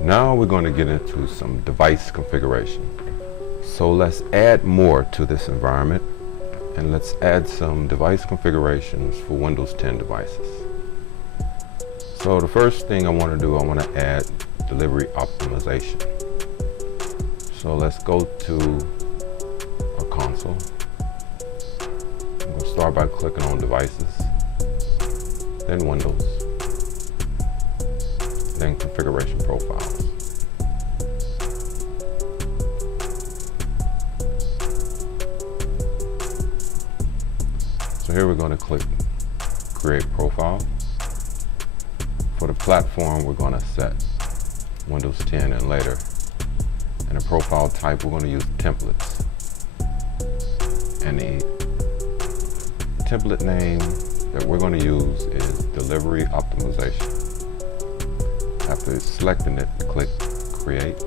Now we're going to get into some device configuration. So let's add more to this environment, and let's add some device configurations for Windows 10 devices. So the first thing I want to do, I want to add delivery optimization. So let's go to a console. I'm going to start by clicking on devices, then Windows, then configuration profiles. So here we're going to click create profile. For the platform, we're going to set Windows 10 and later. And the profile type, we're going to use templates. And the template name that we're going to use is delivery optimization. After selecting it, click create.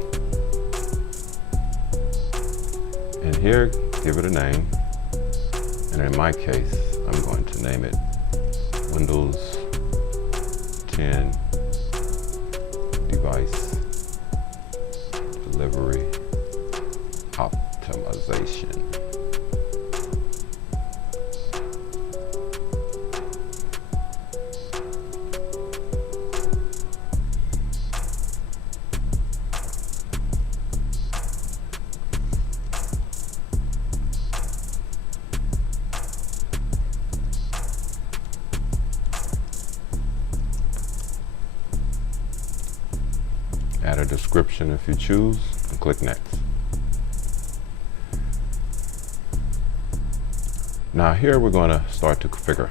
And here, give it a name. And in my case, I'm going to name it Windows 10 Device Delivery Optimization. Add a description if you choose, and click next. Now here we're going to start to configure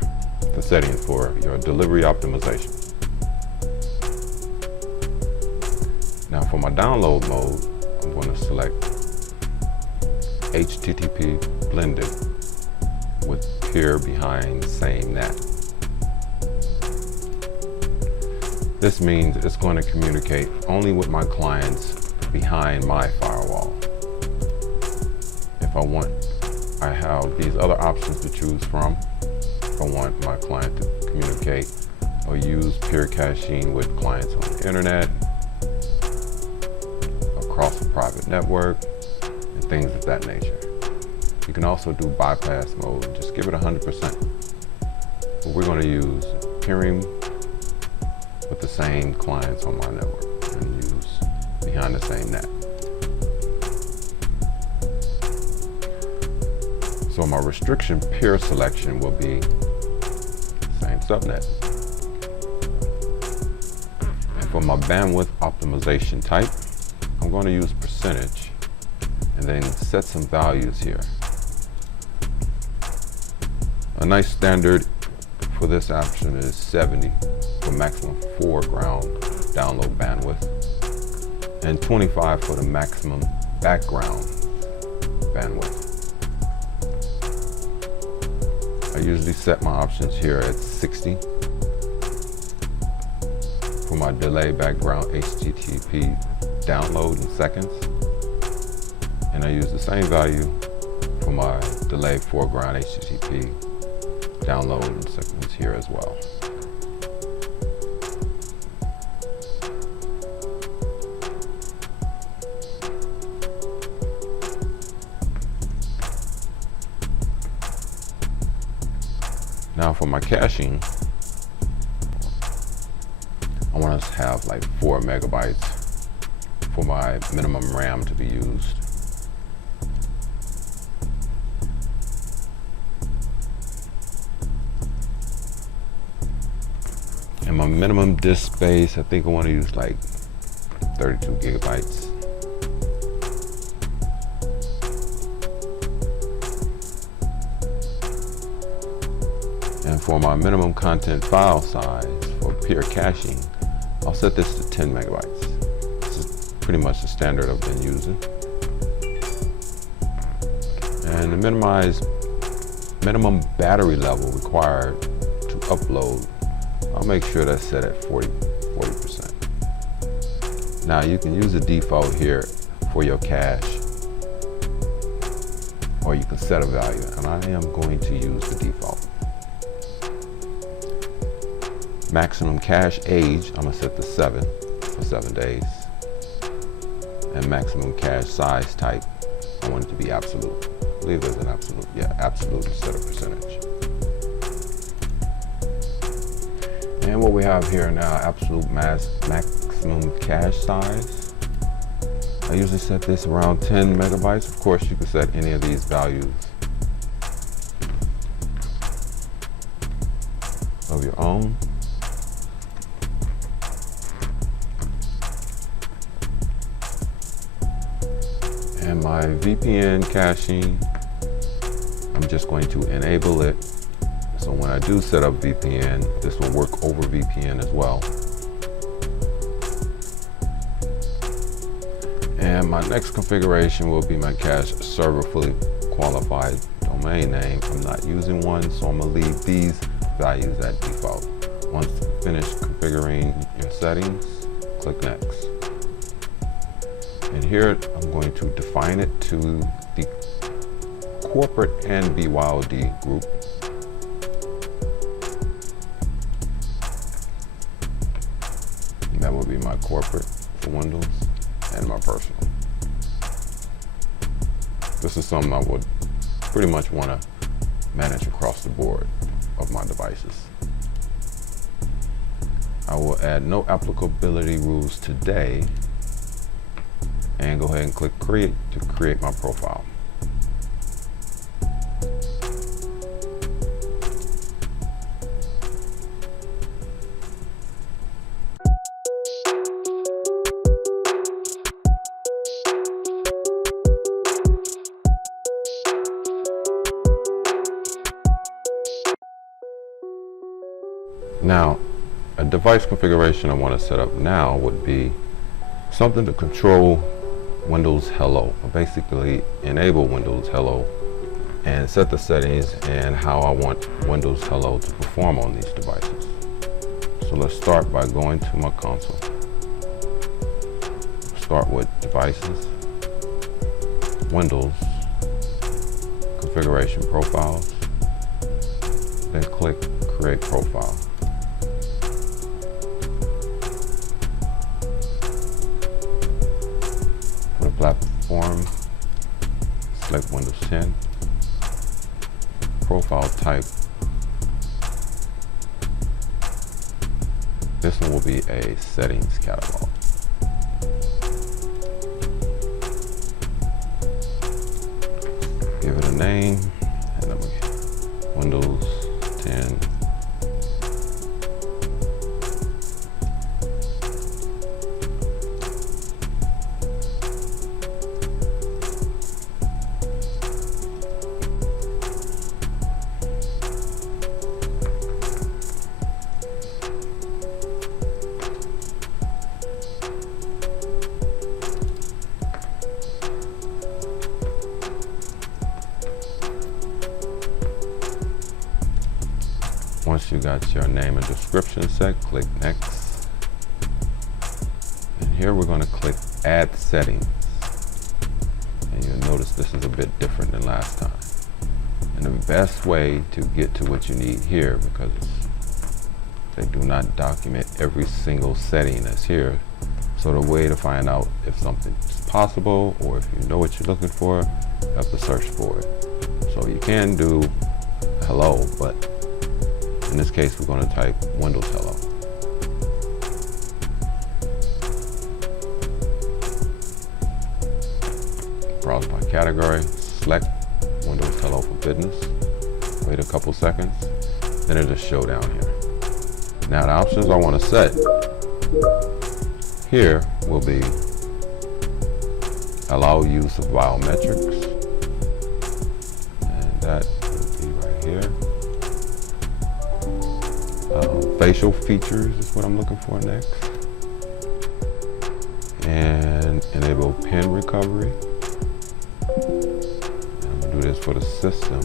the settings for your delivery optimization. Now for my download mode, I'm going to select HTTP blended with peer behind same NAT. This means it's going to communicate only with my clients behind my firewall. If I want, I have these other options to choose from. If I want my client to communicate or use peer caching with clients on the internet, across a private network, and things of that nature. You can also do bypass mode, just give it 100%. But we're going to use peering with the same clients on my network and use behind the same NAT. So my restriction peer selection will be same subnet. And for my bandwidth optimization type, I'm going to use percentage and then set some values here. A nice standard for this option is 70 for maximum 4 ground download bandwidth and 25 for the maximum background bandwidth. I usually set my options here at 60 for my delay background HTTP download in seconds, and I use the same value for my delay foreground HTTP download in seconds here as well. Now for my caching, I want to have like 4 megabytes for my minimum RAM to be used. And my minimum disk space, I think I want to use like 32 gigabytes. And for my minimum content file size for peer caching, I'll set this to 10 megabytes. This is pretty much the standard I've been using. And the minimum battery level required to upload, I'll make sure that's set at 40%. Now you can use the default here for your cache, or you can set a value, and I am going to use the default. Maximum cache age, I'm gonna set to 7 for 7 days. And maximum cache size type, I want it to be absolute. I believe there's an absolute, yeah, absolute instead of percentage. And what we have here now, absolute maximum cache size. I usually set this around 10 megabytes. Of course, you can set any of these values of your own. And my VPN caching, I'm just going to enable it. So when I do set up VPN, this will work over VPN as well. And my next configuration will be my cache server fully qualified domain name. I'm not using one, so I'm gonna leave these values at default. Once you finish configuring your settings, click next. And here I'm going to define it to the corporate and BYOD group. And that will be my corporate for Windows and my personal. This is something I would pretty much want to manage across the board of my devices. I will add no applicability rules today and go ahead and click create to create my profile. Now, a device configuration I want to set up now would be something to control Windows Hello, or basically enable Windows Hello and set the settings and how I want Windows Hello to perform on these devices. So let's start by going to my console. Start with devices, Windows, configuration profiles, then click create profile. For the platform, select Windows 10, profile type. This one will be a settings catalog. Give it a name, and then Windows 10. Once you got your name and description set, click next. And here we're going to click add settings. And you'll notice this is a bit different than last time. And the best way to get to what you need here, because they do not document every single setting that's here. So the way to find out if something's possible or if you know what you're looking for, you have to search for it. So you can do hello, but in this case, we're going to type Windows Hello. Browse by category, select Windows Hello for Business. Wait a couple seconds, then it'll show down here. Now the options I want to set here will be allow use of biometrics, and that will be right here. Facial features is what I'm looking for next. And enable pin recovery. I'm gonna do this for the system,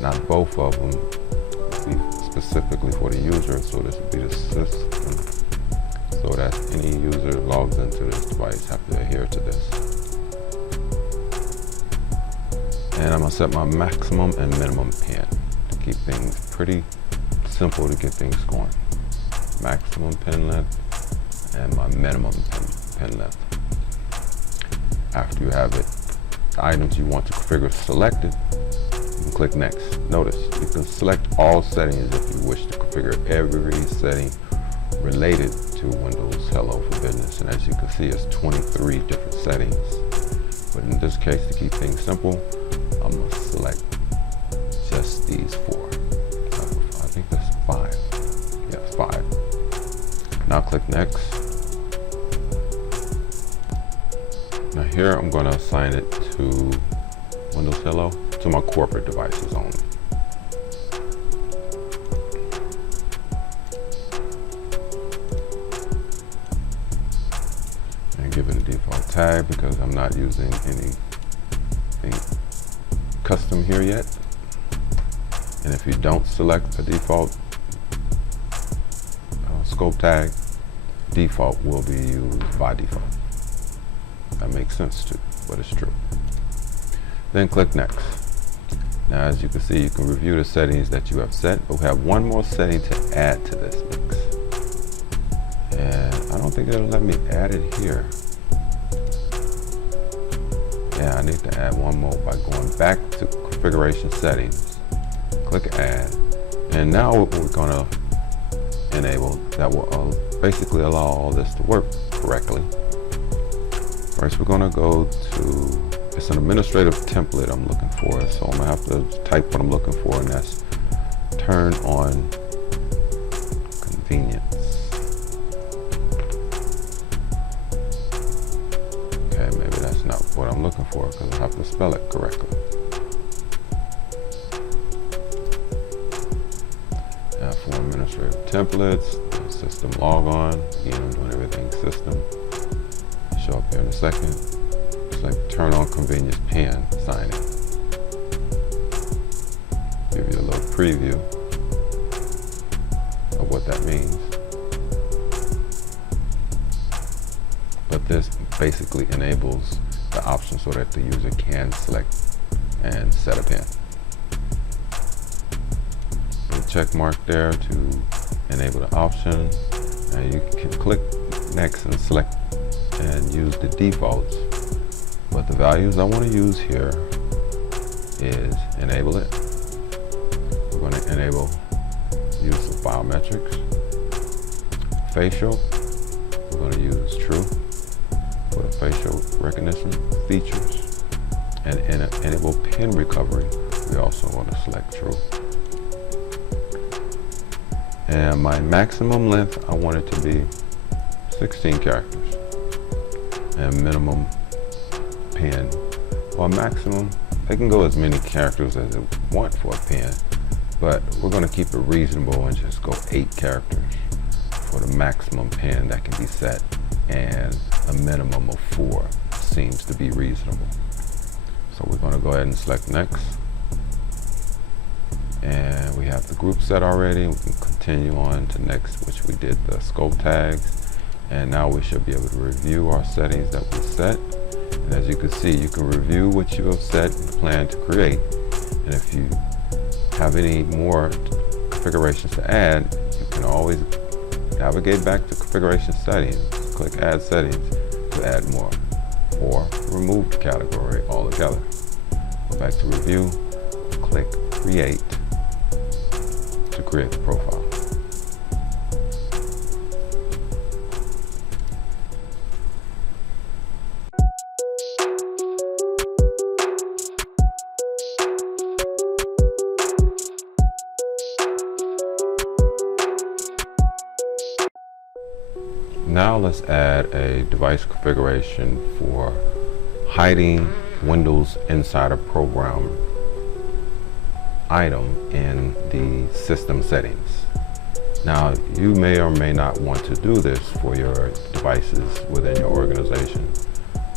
not both of them. Be specifically for the user, so this would be the system. So that any user that logs into this device have to adhere to this. And I'm gonna set my maximum and minimum pin to keep things pretty simple to get things going. Maximum pin length and my minimum pin length. After you have it, the items you want to configure selected, you can click next. Notice you can select all settings if you wish to configure every setting related to Windows Hello for Business. And as you can see, it's 23 different settings. But in this case, to keep things simple, I'm going to select just these 4. I think that's 5. Yeah, 5. Now click next. Now here I'm going to assign it to Windows Hello, to my corporate devices only. And give it a default tag because I'm not using anything custom here yet. And if you don't select a default scope tag, default will be used by default. That makes sense too, but it's true. Then click next. Now as you can see, you can review the settings that you have set, but we have one more setting to add to this mix. And I don't think it'll let me add it here. Yeah, I need to add one more by going back to configuration settings, click add, and now what we're gonna enable that will basically allow all this to work correctly. First, we're gonna go to, it's an administrative template I'm looking for, so I'm gonna have to type what I'm looking for, and that's turn on convenience. Okay, maybe that's not what I'm looking for because I have to spell it correctly. Now for administrative templates, system logon, again I'm doing everything system. Show up here in a second. It's like turn on convenience pen signing. Give you a little preview of what that means. But this basically enables the option so that the user can select and set a pin. The check mark there to enable the option, and you can click next and select and use the defaults. But the values I want to use here is enable it. We're going to enable use of biometrics. Facial, we're going to use true for the facial recognition features. And enable pin recovery, we also want to select true. And my maximum length, I want it to be 16 characters. And minimum pen, or maximum, they can go as many characters as they want for a pen, but we're going to keep it reasonable and just go 8 characters for the maximum pen that can be set, and a minimum of 4 seems to be reasonable. So we're going to go ahead and select next, and we have the group set already. We can continue on to next, which we did the scope tags. And now we should be able to review our settings that we set. And as you can see, you can review what you have set and plan to create. And if you have any more configurations to add, you can always navigate back to configuration settings, click add settings to add more, or remove the category altogether. Go back to review, click create to create the profile. Now let's add a device configuration for hiding Windows Insider Program item in the system settings. Now you may or may not want to do this for your devices within your organization,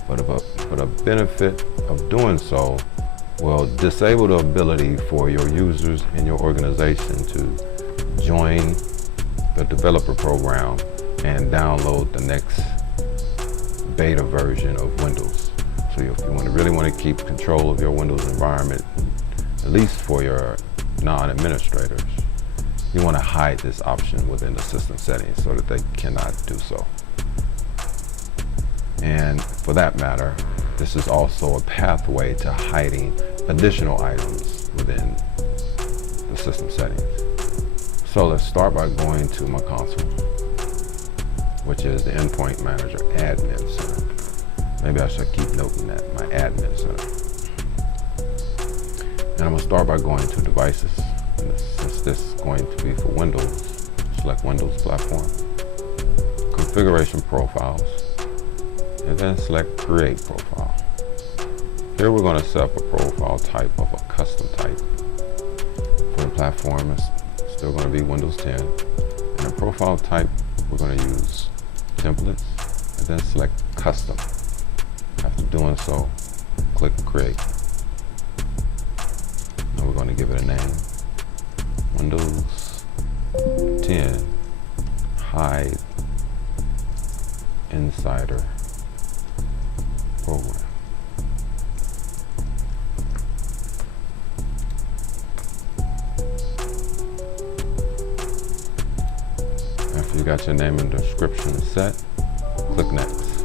but a benefit of doing so will disable the ability for your users in your organization to join the developer program and download the next beta version of Windows. So if you really want to keep control of your Windows environment, at least for your non-administrators, you want to hide this option within the system settings so that they cannot do so. And for that matter, this is also a pathway to hiding additional items within the system settings. So let's start by going to my console, which is the Endpoint Manager Admin Center. Maybe I should keep noting that, my Admin Center. And I'm going to start by going to Devices. And since this is going to be for Windows, select Windows Platform, Configuration Profiles, and then select Create Profile. Here we're going to set up a profile type of a custom type. For the platform, it's still going to be Windows 10. And the profile type, we're going to use Templates, and then select Custom. After doing so, click Create. Now we're going to give it a name. Windows 10 Hide Insider Program. After you got your name and description set, click Next.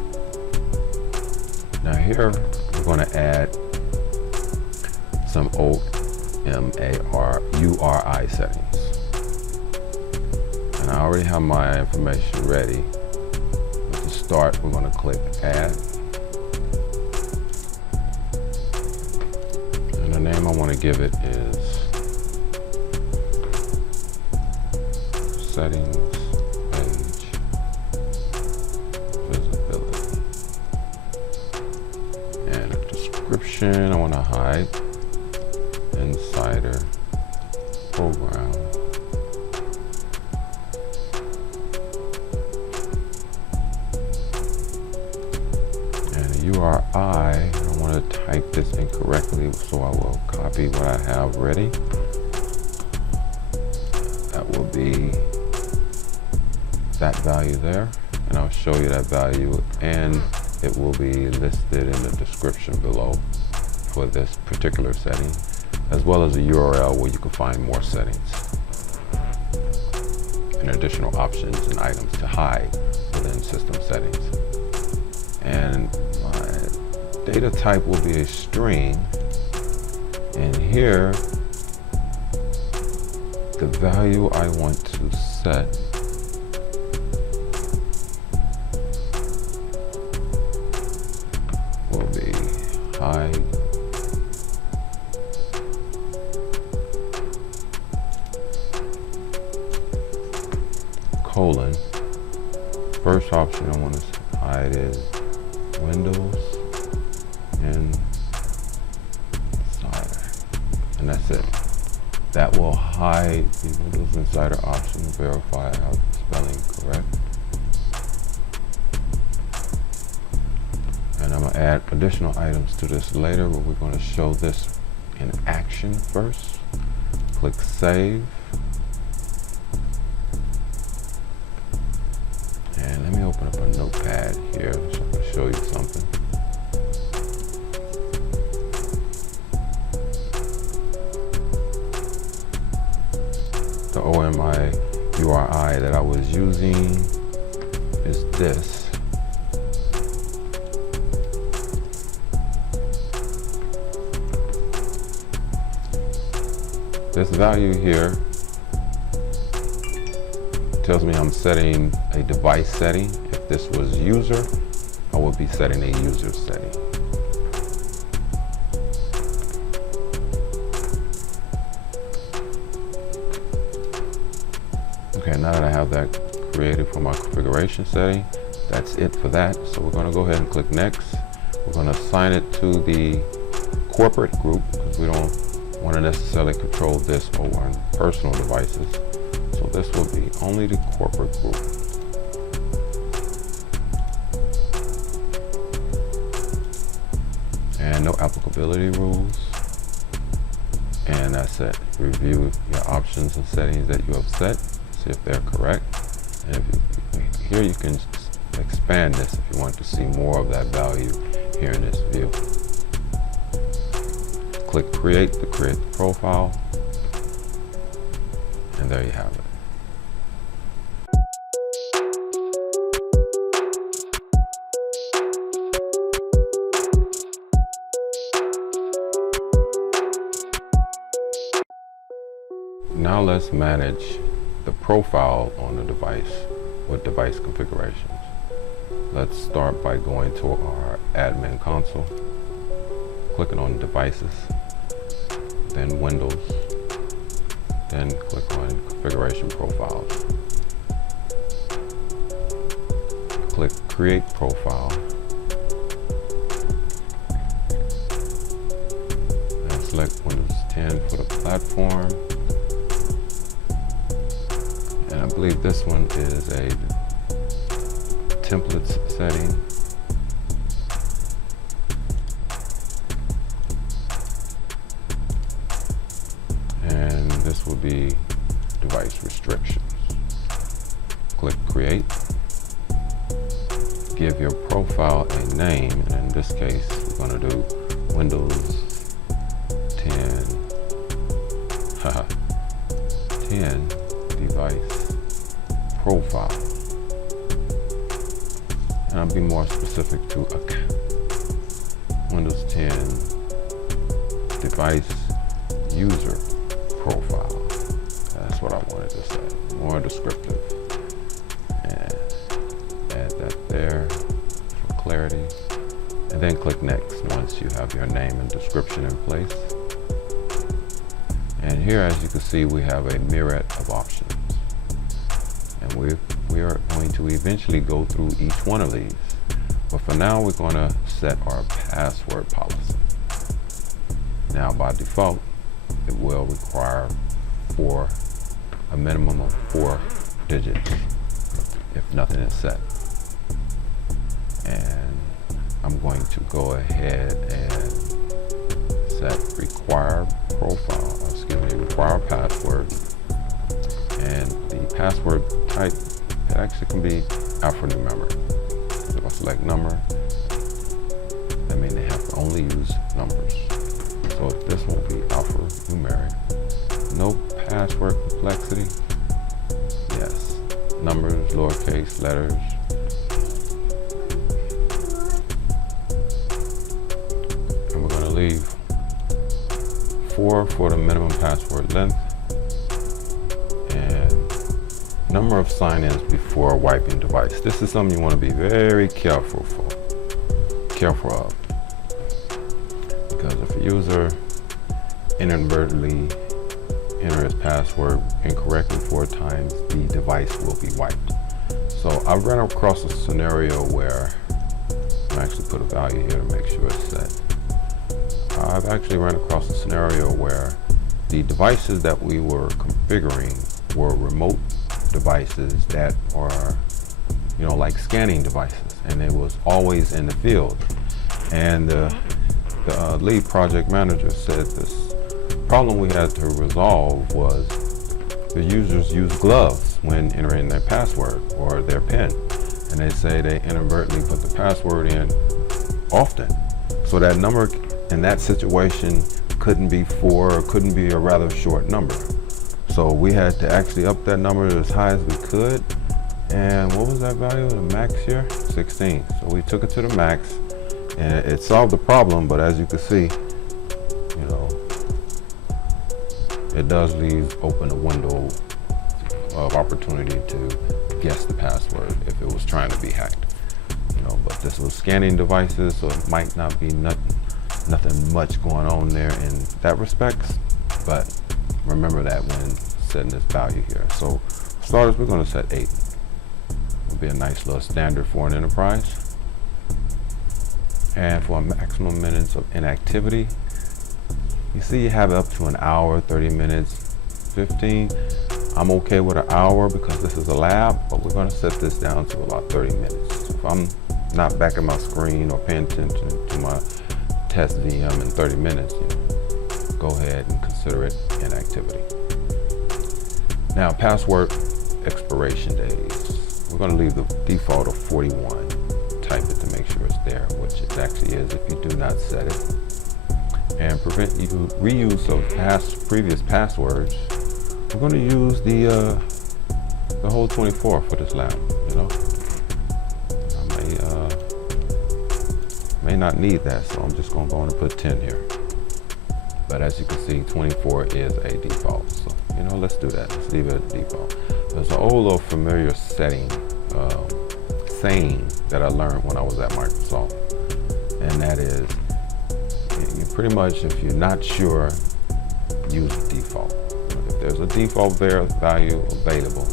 Now here we're going to add some URI settings. And I already have my information ready. But to start, we're going to click Add. And the name I want to give it is Settings Page Visibility. And a description, I want to hide Insider Program. And the URI, I don't want to type this incorrectly, so I will copy what I have ready. That will be that value there, and I'll show you that value, and it will be listed in the description below for this particular setting, as well as a URL where you can find more settings and additional options and items to hide within system settings. And my data type will be a string, and here the value I want to set will be hide colon. First option I want to hide is Windows Insider, and that's it. That will hide the Windows Insider option. Verify I have the spelling correct. And I'm going to add additional items to this later, but we're going to show this in action first. Click Save. And let me open up a notepad here so I can show you something. The OMI URI that I was using is this. This value here tells me I'm setting a device setting. If this was user, I would be setting a user setting. Okay, now that I have that created for my configuration setting, that's it for that. So we're going to go ahead and click Next. We're going to assign it to the corporate group because we don't want to necessarily control this over on personal devices. So this will be only the corporate group. And no applicability rules. And that's it. Review your options and settings that you have set. See if they're correct. And if here you can expand this if you want to see more of that value here in this view. Click Create to create the profile. And there you have it. let's manage the profile on the device with device configurations. Let's start by going to our admin console, clicking on devices, then Windows, then click on configuration profiles. Click create profile and select Windows 10 for the platform. And I believe this one is a templates setting. And this will be device restrictions. Click create. Give your profile a name, and in this case we're going to do Windows 10 device profile, and I'll be more specific to Windows 10 device user profile. That's what I wanted to say, more descriptive, and add that there for clarity, and then click next once you have your name and description in place. And here, as you can see, we have a myriad of options, and we are going to eventually go through each one of these, but for now we're going to set our password policy. Now by default it will require a minimum of 4 digits if nothing is set. And I'm going to go ahead and set require password, and the password type, it actually can be alphanumeric. So if I select number, that means they have to only use numbers. So this will be alphanumeric. No password complexity. Yes. Numbers, lowercase, letters. And we're going to leave 4 for the minimum password length, and number of sign-ins before wiping device. This is something you want to be very careful of, because if a user inadvertently enters his password incorrectly 4 times, the device will be wiped. So I've run across a scenario where I actually put a value here to make sure it's set. I've actually run across a scenario where the devices that we were configuring were remote devices that are, like scanning devices, and it was always in the field. And the lead project manager said this problem we had to resolve was the users use gloves when entering their password or their PIN, and they say they inadvertently put the password in often. So that number in that situation couldn't be 4, or couldn't be a rather short number. So we had to actually up that number as high as we could. And what was that value? The max here? 16. So we took it to the max, and it solved the problem. But as you can see, it does leave open a window of opportunity to guess the password if it was trying to be hacked. But this was scanning devices, so it might not be nothing much going on there in that respects, but remember that when setting this value here. So for starters, we're going to set 8. It'll be a nice little standard for an enterprise. And for a maximum minutes of inactivity, you see you have up to an hour, 30 minutes, 15. I'm okay with an hour because this is a lab, but we're going to set this down to about 30 minutes. So if I'm not back at my screen or paying attention to my test VM in 30 minutes, go ahead and consider it inactivity. Now, password expiration days. We're going to leave the default of 41. Type it to make sure it's there, which it actually is if you do not set it. And prevent reuse of previous passwords. We're going to use the whole 24 for this lab. I may not need that, so I'm just going to go and put 10 here. But as you can see, 24 is a default, so You know, let's do that. Let's leave it at default. There's an old little familiar saying that I learned when I was at Microsoft, and that is, you pretty much, if you're not sure, use the default. If there's a default value available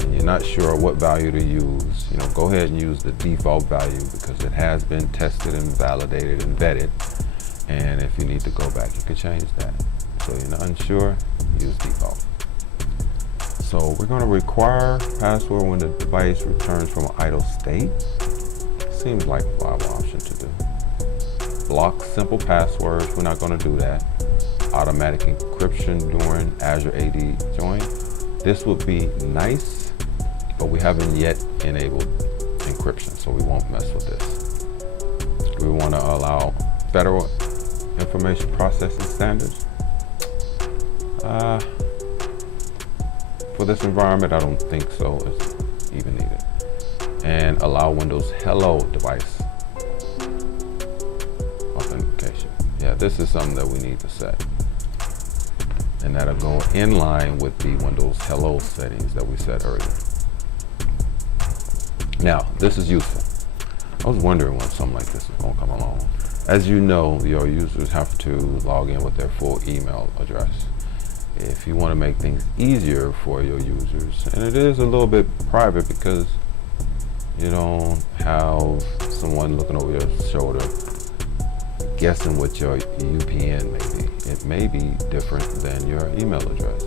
and you're not sure what value to use, you know, go ahead and use the default value, because it has been tested and validated and vetted. And if you need to go back, you can change that. So you're not unsure, use default. So we're going to require password when the device returns from an idle state. Seems like a viable option to do. Block simple passwords, we're not going to do that. Automatic encryption during Azure AD join. This would be nice, but we haven't yet enabled encryption, so we won't mess with this. We want to allow federal information processing standards. For this environment, I don't think so. It's even needed. And allow Windows Hello device authentication. Yeah, this is something that we need to set. And that'll go in line with the Windows Hello settings that we set earlier. Now, this is useful. I was wondering when something like this is going to come along. As you know, your users have to log in with their full email address. If you want to make things easier for your users, and it is a little bit private because you don't have someone looking over your shoulder guessing what your UPN may be. It may be different than your email address.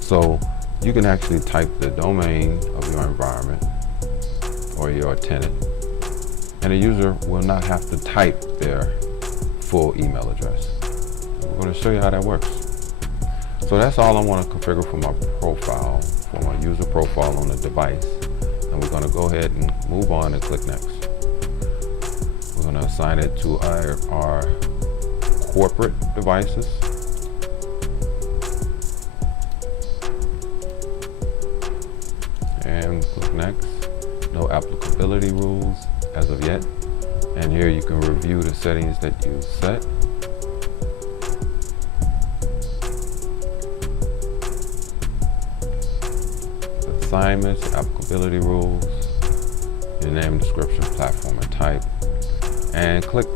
So you can actually type the domain of your environment or your tenant, and a user will not have to type their full email address. We're going to show you how that works. So that's all I want to configure for my profile, for my user profile on the device. And we're going to go ahead and move on and click next. We're going to assign it to our corporate devices. And click next. No applicability rules as of yet. And here you can review the settings that you set. Assignments, applicability rules, your name, description, platform, and type, and click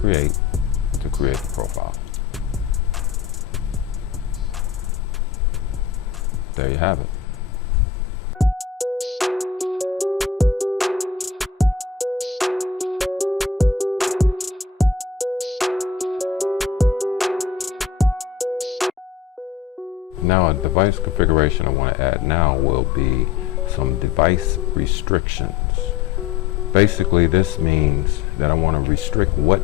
create to create the profile. There you have it. Now, a device configuration I want to add now will be some device restrictions. Basically, this means that I want to restrict what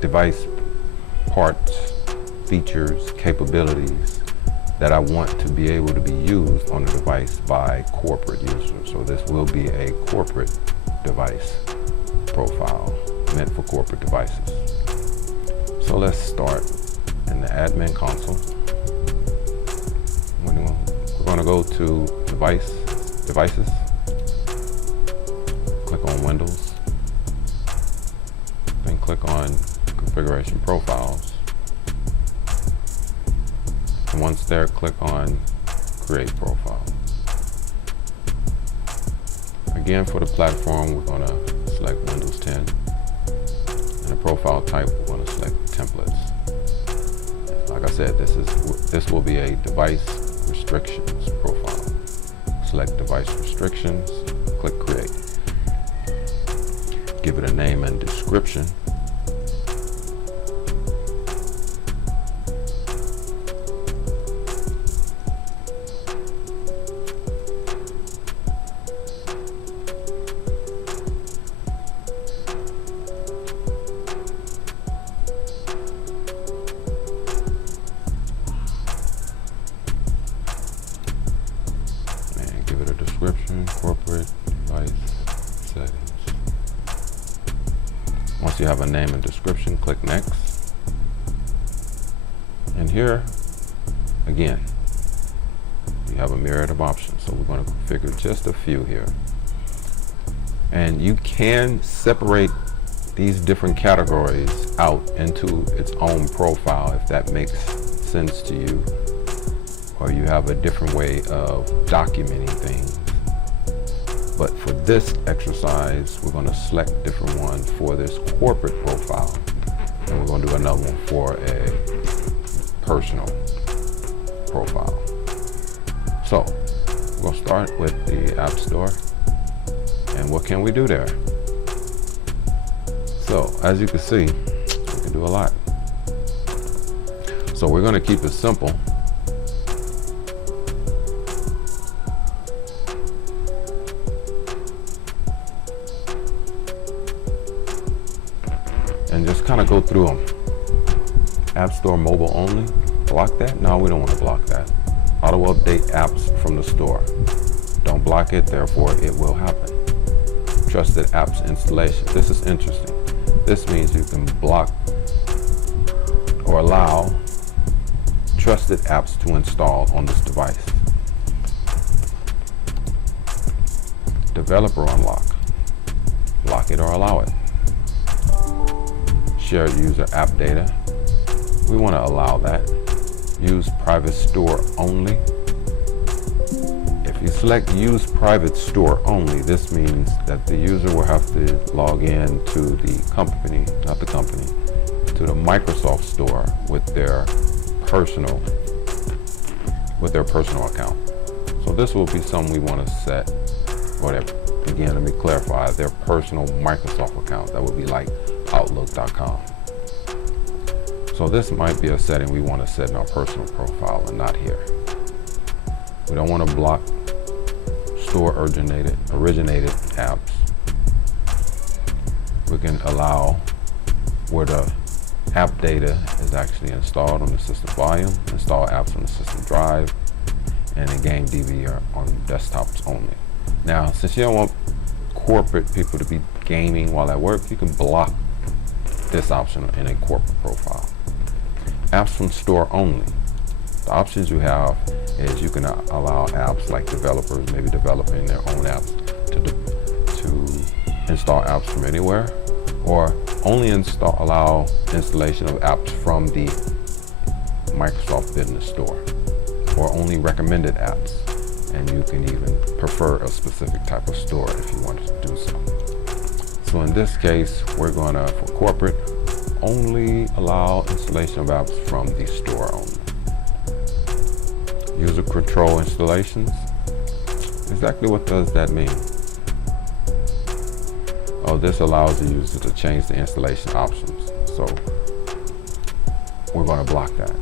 device parts, features, capabilities that I want to be able to be used on the device by corporate users. So this will be a corporate device profile meant for corporate devices. So let's start in the admin console. We're going to go to devices, click on Windows, then click on configuration profiles. And once there, click on create profile. Again, for the platform, we're going to select Windows 10. And the profile type, we're going to select templates. Like I said, this will be a device restrictions profile. Select device restrictions, click create. Give it a name and description. Give it a description, corporate device settings. Once you have a name and description, click next. And here, again, you have a myriad of options. So we're going to configure just a few here. And you can separate these different categories out into its own profile if that makes sense to you. or you have a different way of documenting things. But for this exercise, we're going to select different ones for this corporate profile, and we're going to do another one for a personal profile. So we're going to start with the App Store, and what can we do there? So as you can see, we can do a lot. So we're going to keep it simple. And just kind of go through them. App Store mobile only, block that? No, we don't want to block that. Auto update apps from the store. Don't block it, therefore it will happen. Trusted apps installation. This is interesting. This means you can block or allow trusted apps to install on this device. Developer unlock. Block it or allow it. Shared user app data. We want to allow that. Use private store only. If you select use private store only, this means that the user will have to log in to the company, not the company, to the Microsoft Store with their personal account. So this will be something we want to set, whatever. Again, let me clarify, their personal Microsoft account. That would be like Outlook.com. So this might be a setting we want to set in our personal profile and not here. We don't want to block store originated apps. We can allow where the app data is actually installed on the system volume, install apps on the system drive, and then game DVR on desktops only. Now, since you don't want corporate people to be gaming while at work, you can block this option in a corporate profile. Apps from store only. The options you have is you can allow apps like developers, maybe developing their own apps, to install apps from anywhere, or only allow installation of apps from the Microsoft Business Store, or only recommended apps. And you can even prefer a specific type of store if you wanted to do so. So in this case, we're going to, for corporate, only allow installation of apps from the store only. User control installations. Exactly what does that mean? Oh, this allows the user to change the installation options. So we're going to block that.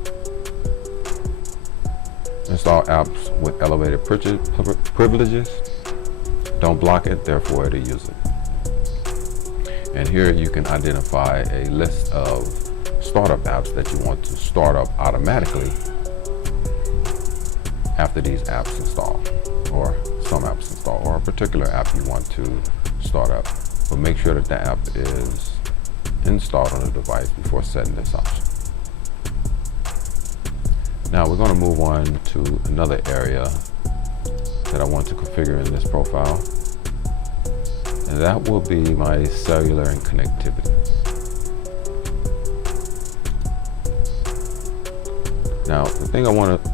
Install apps with elevated privileges. Don't block it, therefore it'll use it. And here you can identify a list of startup apps that you want to start up automatically after these apps install, or some apps install, or a particular app you want to start up. But make sure that the app is installed on the device before setting this option. Now we're going to move on to another area that I want to configure in this profile, and that will be my cellular and connectivity. Now the thing I want to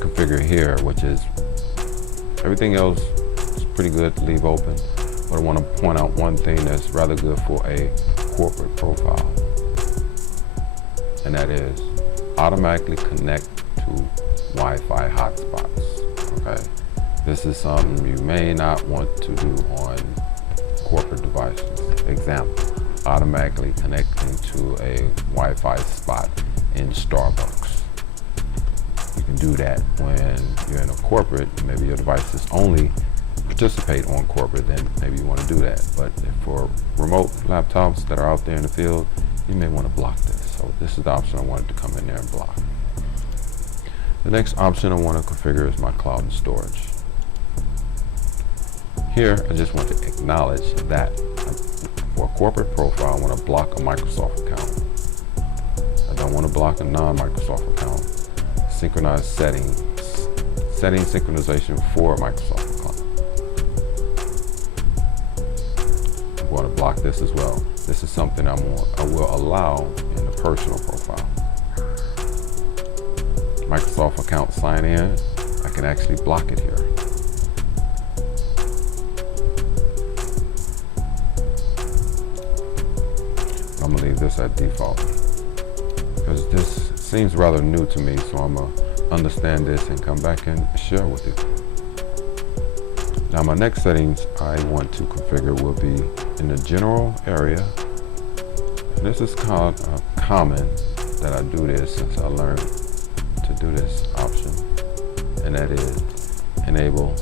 configure here, which is everything else is pretty good to leave open, but I want to point out one thing that's rather good for a corporate profile, and that is automatically connect to Wi-Fi hotspots. Okay, this is something you may not want to do on corporate devices. Example, automatically connecting to a Wi-Fi spot in Starbucks. You can do that when you're in a corporate. Maybe your devices only participate on corporate, then maybe you want to do that. But for remote laptops that are out there in the field, you may want to block this. So this is the option I wanted to come in there and block. The next option I want to configure is my cloud and storage. Here, I just want to acknowledge that for a corporate profile, I want to block a Microsoft account. I don't want to block a non-Microsoft account. Synchronize settings. Setting synchronization for a Microsoft account. I'm going to block this as well. This is something I will allow in the personal profile. Microsoft account sign in, I can actually block it here. I'm gonna leave this at default because this seems rather new to me, so I'm gonna understand this and come back and share with you. Now my next settings I want to configure will be in the general area. This is called common that I do this since I learned to do this option, and that is enable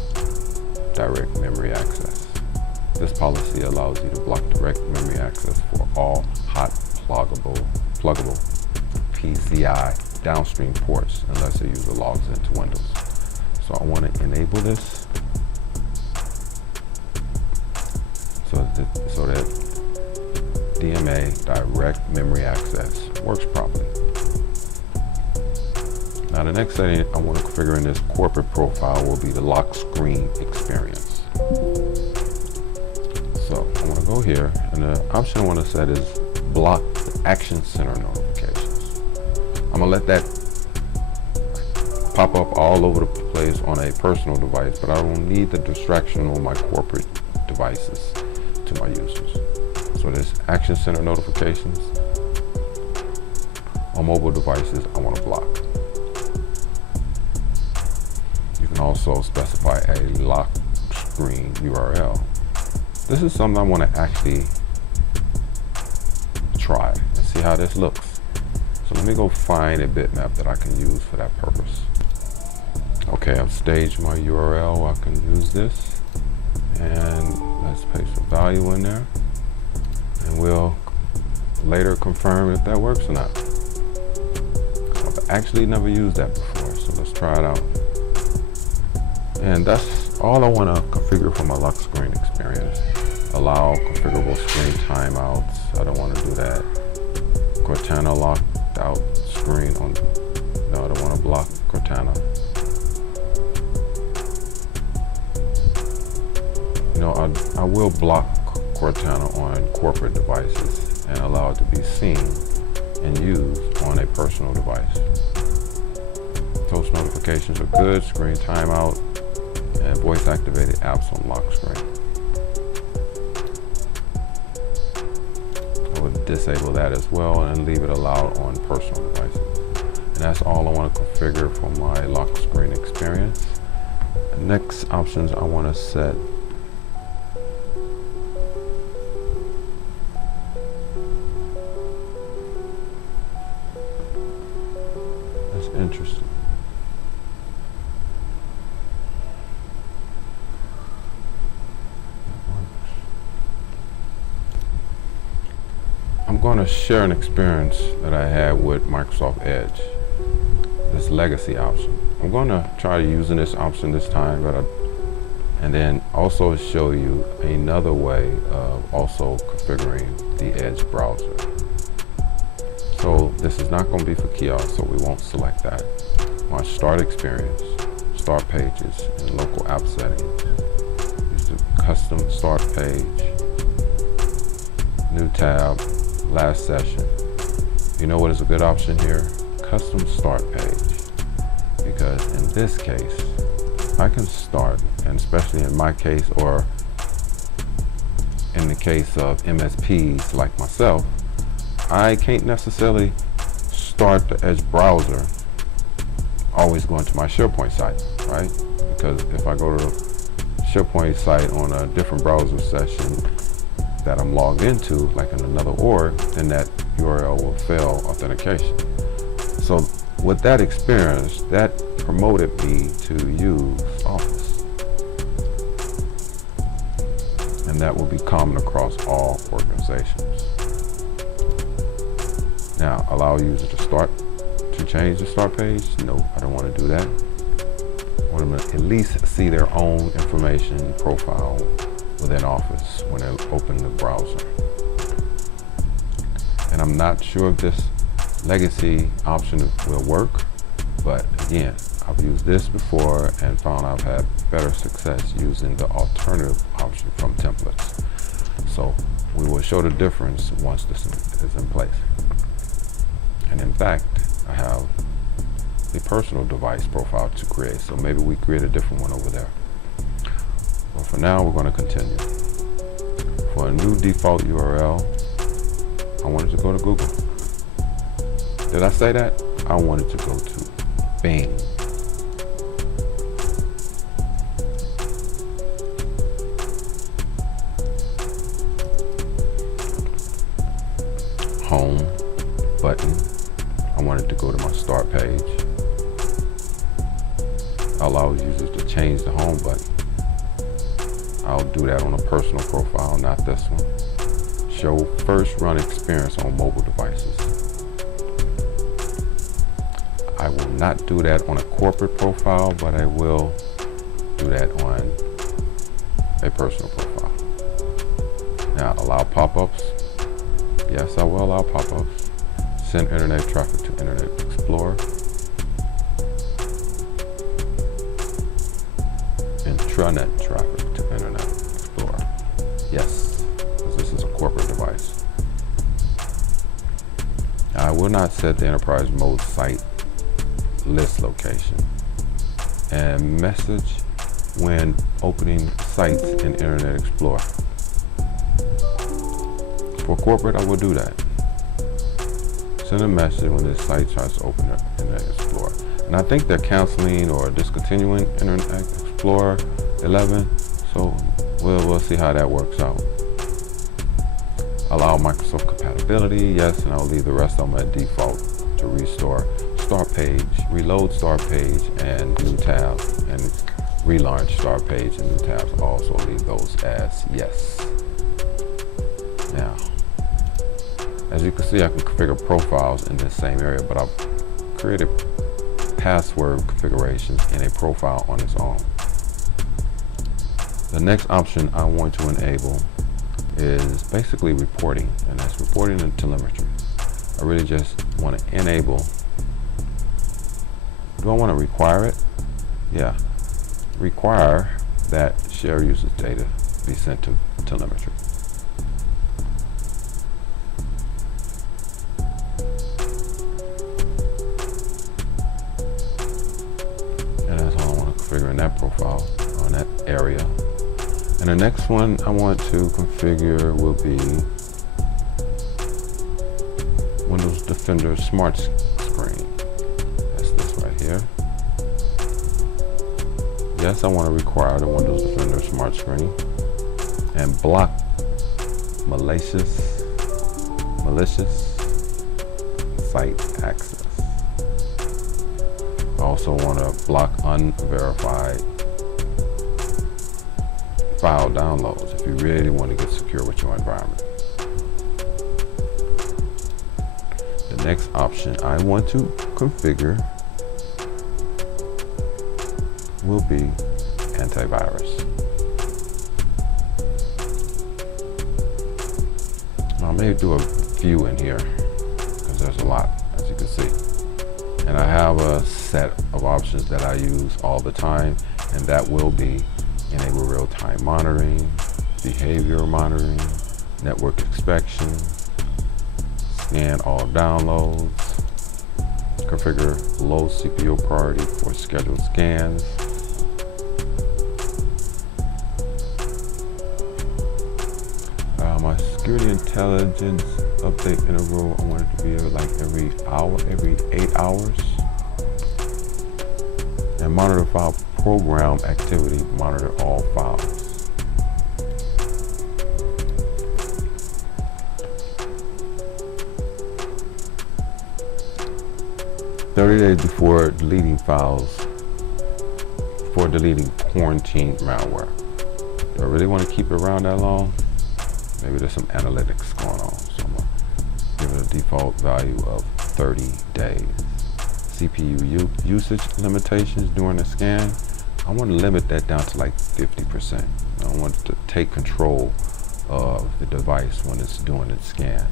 direct memory access. This policy allows you to block direct memory access for all hot pluggable PCI downstream ports unless the user logs into Windows. So I want to enable this so that DMA, direct memory access, works properly. Now the next setting I want to configure in this corporate profile will be the lock screen experience. So I want to go here, and the option I want to set is block Action Center notifications. I'm going to let that pop up all over the place on a personal device, but I don't need the distraction on my corporate devices to my users. So there's Action Center notifications on mobile devices I want to block. You can also specify a lock screen URL. This is something I want to actually try and see how this looks. So let me go find a bitmap that I can use for that purpose. Okay, I've staged my URL. I can use this, and let's paste some value in there, and we'll later confirm if that works or not. I've actually never used that before, so let's try it out. And that's all I want to configure for my lock screen experience. Allow configurable screen timeouts. I don't want to do that. Cortana locked out screen on. No, I don't want to block Cortana. You know, I will block Cortana on corporate devices and allow it to be seen and used on a personal device. Post notifications are good, screen timeout, and voice activated apps on lock screen. I would disable that as well and leave it allowed on personal devices. And that's all I want to configure for my lock screen experience. The next options I want to set interesting. I'm going to share an experience that I had with Microsoft Edge, this legacy option. I'm going to try using this option this time, and then also show you another way of also configuring the Edge browser. So this is not going to be for kiosks, so we won't select that. My start experience, start pages, and local app settings. Use the custom start page, new tab, last session. You know what is a good option here? Custom start page. Because in this case, I can start, and especially in my case, or in the case of MSPs like myself, I can't necessarily start the Edge browser always going to my SharePoint site, right? Because if I go to the SharePoint site on a different browser session that I'm logged into, like in another org, then that URL will fail authentication. So with that experience, that promoted me to use Office. And that will be common across all organizations. Now, allow user to change the start page. No, I don't want to do that. I want them to at least see their own information profile within Office when they open the browser. And I'm not sure if this legacy option will work, but again, I've used this before and found I've had better success using the alternative option from templates. So we will show the difference once this is in place. And in fact, I have a personal device profile to create. So maybe we create a different one over there. But for now, we're going to continue. For a new default URL, I wanted to go to Google. Did I say that? I wanted to go to Bing. Home button. I wanted to go to my start page. Allows users to change the home button. I'll do that on a personal profile, not this one. Show first run experience on mobile devices. I will not do that on a corporate profile, but I will do that on a personal profile. Now, allow pop-ups. Yes, I will allow pop-ups. Send internet traffic to Internet Explorer. Intranet traffic to Internet Explorer. Yes, because this is a corporate device. I will not set the enterprise mode site list location and message when opening sites in Internet Explorer. For corporate, I will do that. Send a message when this site tries to open Internet Explorer. And I think they're canceling or discontinuing Internet Explorer 11, so we'll see how that works out. Allow Microsoft compatibility, yes, and I'll leave the rest of them at default to restore start page, reload start page and new tabs, and relaunch start page and new tabs. Also leave those as yes. Now, as you can see, I can configure profiles in this same area, but I've created password configurations in a profile on its own. The next option I want to enable is basically reporting, and that's reporting and telemetry. I really just want to enable. Do I want to require it? Yeah. Require that share users data be sent to telemetry. And that's all I want to configure in that profile, on that area. And the next one I want to configure will be Windows Defender Smart Screen. That's this right here. Yes, I want to require the Windows Defender Smart Screen and block malicious site access. I also want to block unverified file downloads if you really want to get secure with your environment. The next option I want to configure will be antivirus. I may do a few in here because there's a lot, as you can see. And I have a set of options that I use all the time, and that will be enable real-time monitoring, behavior monitoring, network inspection, scan all downloads, configure low CPU priority for scheduled scans, my security intelligence update interval, I want it to be like every hour, every 8 hours, and monitor file program activity, monitor all files. "30 days before deleting files, before deleting quarantine malware." Do I really want to keep it around that long? Maybe there's some analytics going on, so I'm gonna give it a default value of 30 days. CPU usage limitations during the scan, I want to limit that down to like 50%. I want to take control of the device when it's doing its scan.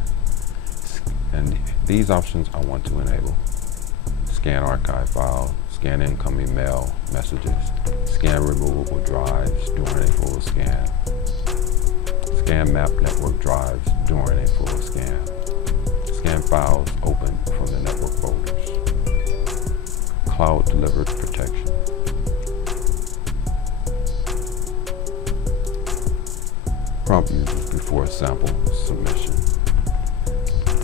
And these options I want to enable. Scan archive file, scan incoming mail messages, scan removable drives during a full scan, scan map network drives during a full scan, scan files open from the network folders, cloud delivered protection. Prompt users before sample submission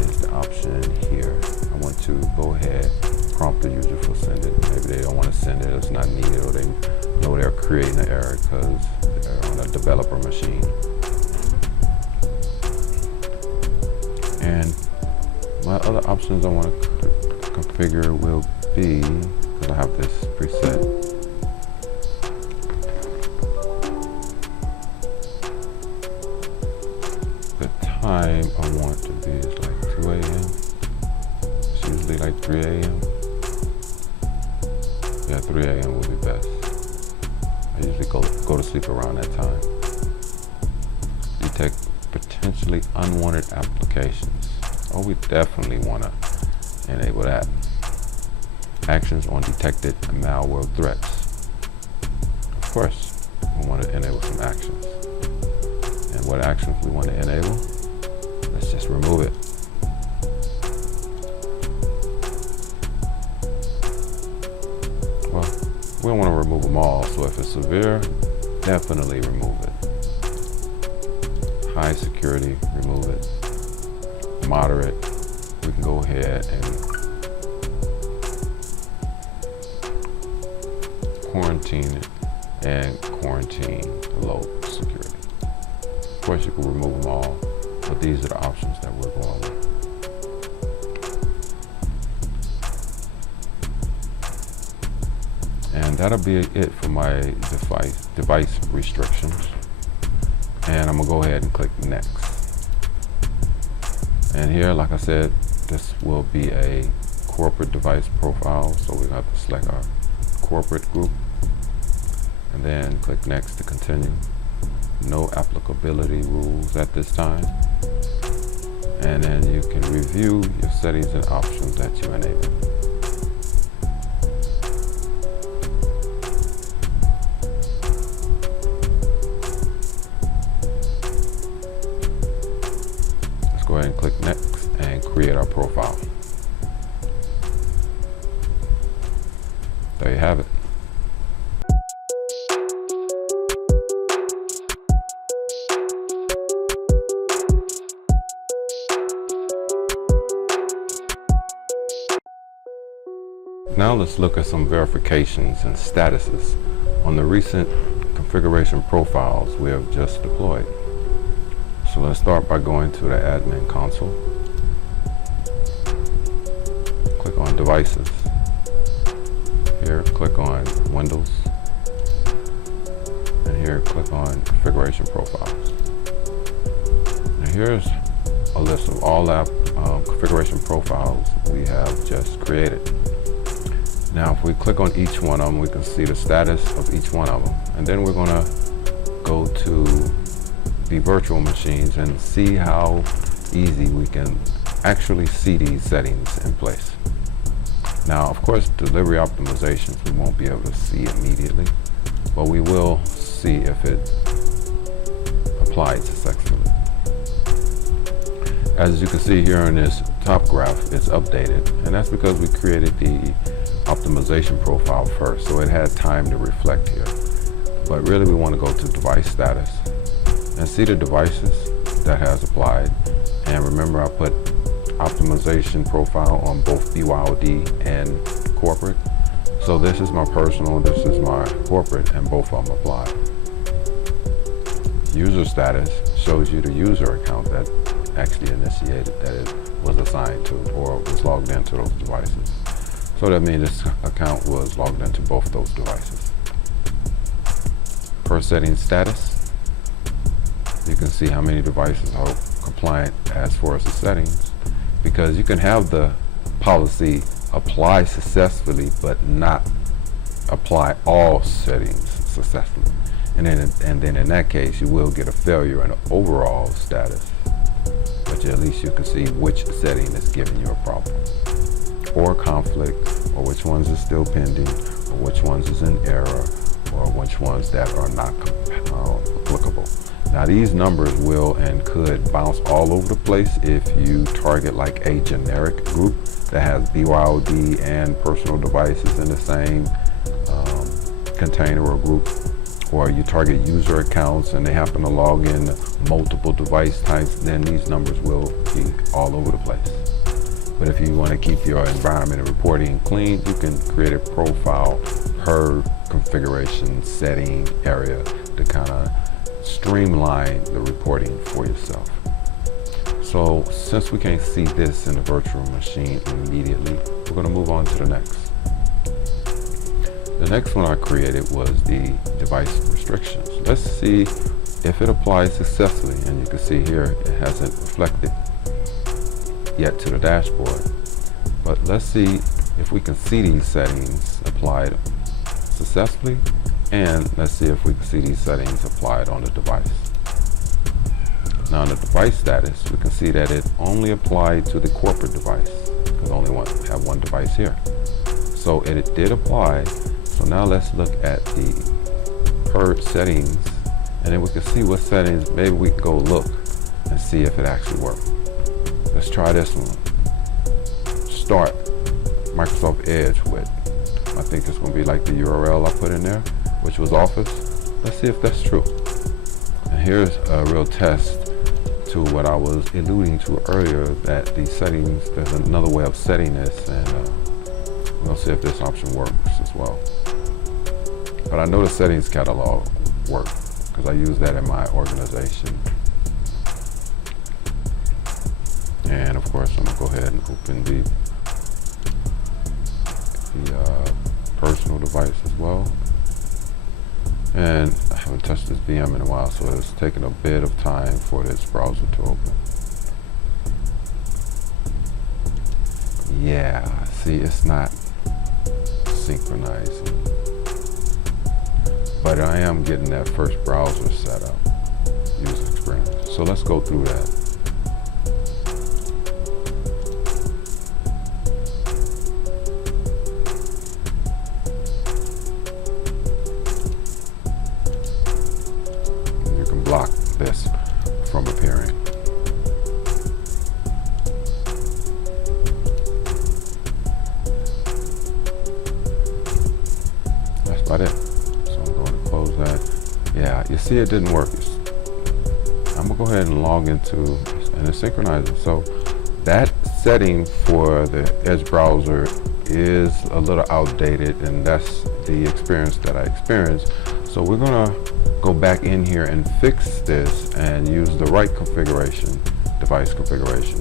is the option here. I want to go ahead, prompt the user for send it. Maybe they don't want to send it, it's not needed, or they know they're creating an error because they're on a developer machine. And my other options I want to configure will be, because I have this preset, the time I want to be is like 2 a.m. It's usually like 3 a.m. Yeah, 3 a.m. will be best. I usually go to sleep around that time. Detect potentially unwanted applications. Oh, we definitely want to enable that. Actions on detected malware threats. Of course, we want to enable some actions. And what actions we want to enable? Let's just remove it. Well, we don't want to remove them all, so if it's severe, definitely remove it. High security, remove it. Moderate, we can go ahead and quarantine it and quarantine low security. Of course, you can remove them all, but these are the options that we're going with. And that'll be it for my device restrictions. And I'm gonna go ahead and click next. And here, like I said, this will be a corporate device profile. So we have to select our corporate group and then click next to continue. No applicability rules at this time. And then you can review your settings and options that you enable. Go ahead and click next and create our profile. There you have it. Now let's look at some verifications and statuses on the recent configuration profiles we have just deployed. So let's start by going to the admin console. Click on devices. Here, click on Windows. And here, click on configuration profiles. And here's a list of all app configuration profiles we have just created. Now, if we click on each one of them, we can see the status of each one of them. And then we're gonna go to the virtual machines and see how easy we can actually see these settings in place. Now, of course, delivery optimizations we won't be able to see immediately, but we will see if it applied successfully. As you can see here in this top graph, it's updated, and that's because we created the optimization profile first, so it had time to reflect here. But really, we want to go to device status and see the devices that has applied. And remember, I put optimization profile on both BYOD and corporate. So this is my personal, this is my corporate, and both of them apply. User status shows you the user account that actually initiated, that it was assigned to or was logged into those devices. So that means this account was logged into both those devices. Per setting status, you can see how many devices are compliant as far as the settings, because you can have the policy apply successfully but not apply all settings successfully, and then in that case you will get a failure in the overall status, but at least you can see which setting is giving you a problem or conflict, or which ones are still pending, or which ones is in error, or which ones that are not applicable. Now these numbers will and could bounce all over the place if you target like a generic group that has BYOD and personal devices in the same container or group, or you target user accounts and they happen to log in multiple device types, then these numbers will be all over the place. But if you want to keep your environment and reporting clean, you can create a profile per configuration setting area to kind of streamline the reporting for yourself. So since we can't see this in the virtual machine immediately, we're going to move on to the next. The next one I created was the device restrictions. Let's see if it applies successfully, and you can see here it hasn't reflected yet to the dashboard. But let's see if we can see these settings applied successfully, and let's see if we can see these settings applied on the device. Now in the device status, we can see that it only applied to the corporate device because only have one device here. So it did apply. So now let's look at the per settings, and then we can see what settings. Maybe we can go look and see if it actually worked. Let's try this one. Start Microsoft Edge with, I think it's going to be like the URL I put in there, which was Office. Let's see if that's true. And here's a real test to what I was alluding to earlier, that these settings, there's another way of setting this, and we'll see if this option works as well. But I know the settings catalog works because I use that in my organization. And of course, I'm gonna go ahead and open the personal device as well. And I haven't touched this VM in a while, so it's taking a bit of time for this browser to open. Yeah, see, it's not synchronizing. But I am getting that first browser set up, user experience. So let's go through that. You can block this from appearing. That's about it. Yeah, you see it didn't work. I'm gonna go ahead and log into, and it's synchronizing. So that setting for the Edge browser is a little outdated, and that's the experience that I experienced. So we're gonna go back in here and fix this and use the right configuration, device configuration,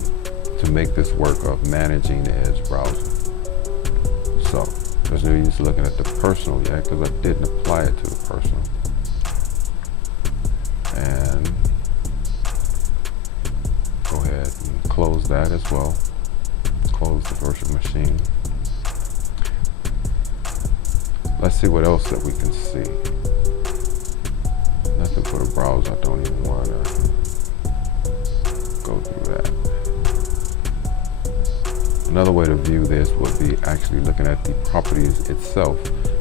to make this work of managing the Edge browser. So there's no use looking at the personal yet because I didn't apply it to the personal. And go ahead and close that as well. Close the virtual machine. Let's see what else that we can see. Nothing for the browser. I don't even want to go through that. Another way to view this would be actually looking at the properties itself.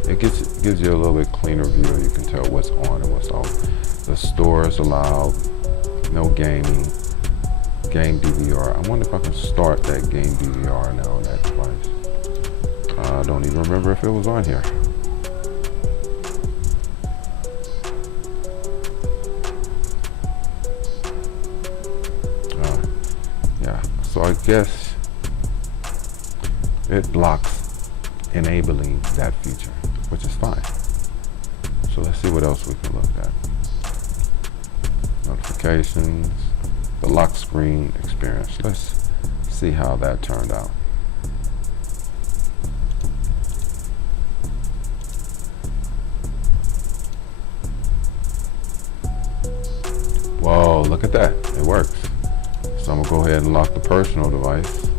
It gives you a little bit cleaner view. You can tell what's on and what's off. The store is allowed, no gaming, game DVR. I wonder if I can start that game DVR now on that device. I don't even remember if it was on here. Yeah, so I guess it blocks enabling that feature, which is fine. So let's see what else we can look at. Notifications, the lock screen experience. Let's see how that turned out. Whoa, look at that, it works. So I'm gonna go ahead and lock the personal device,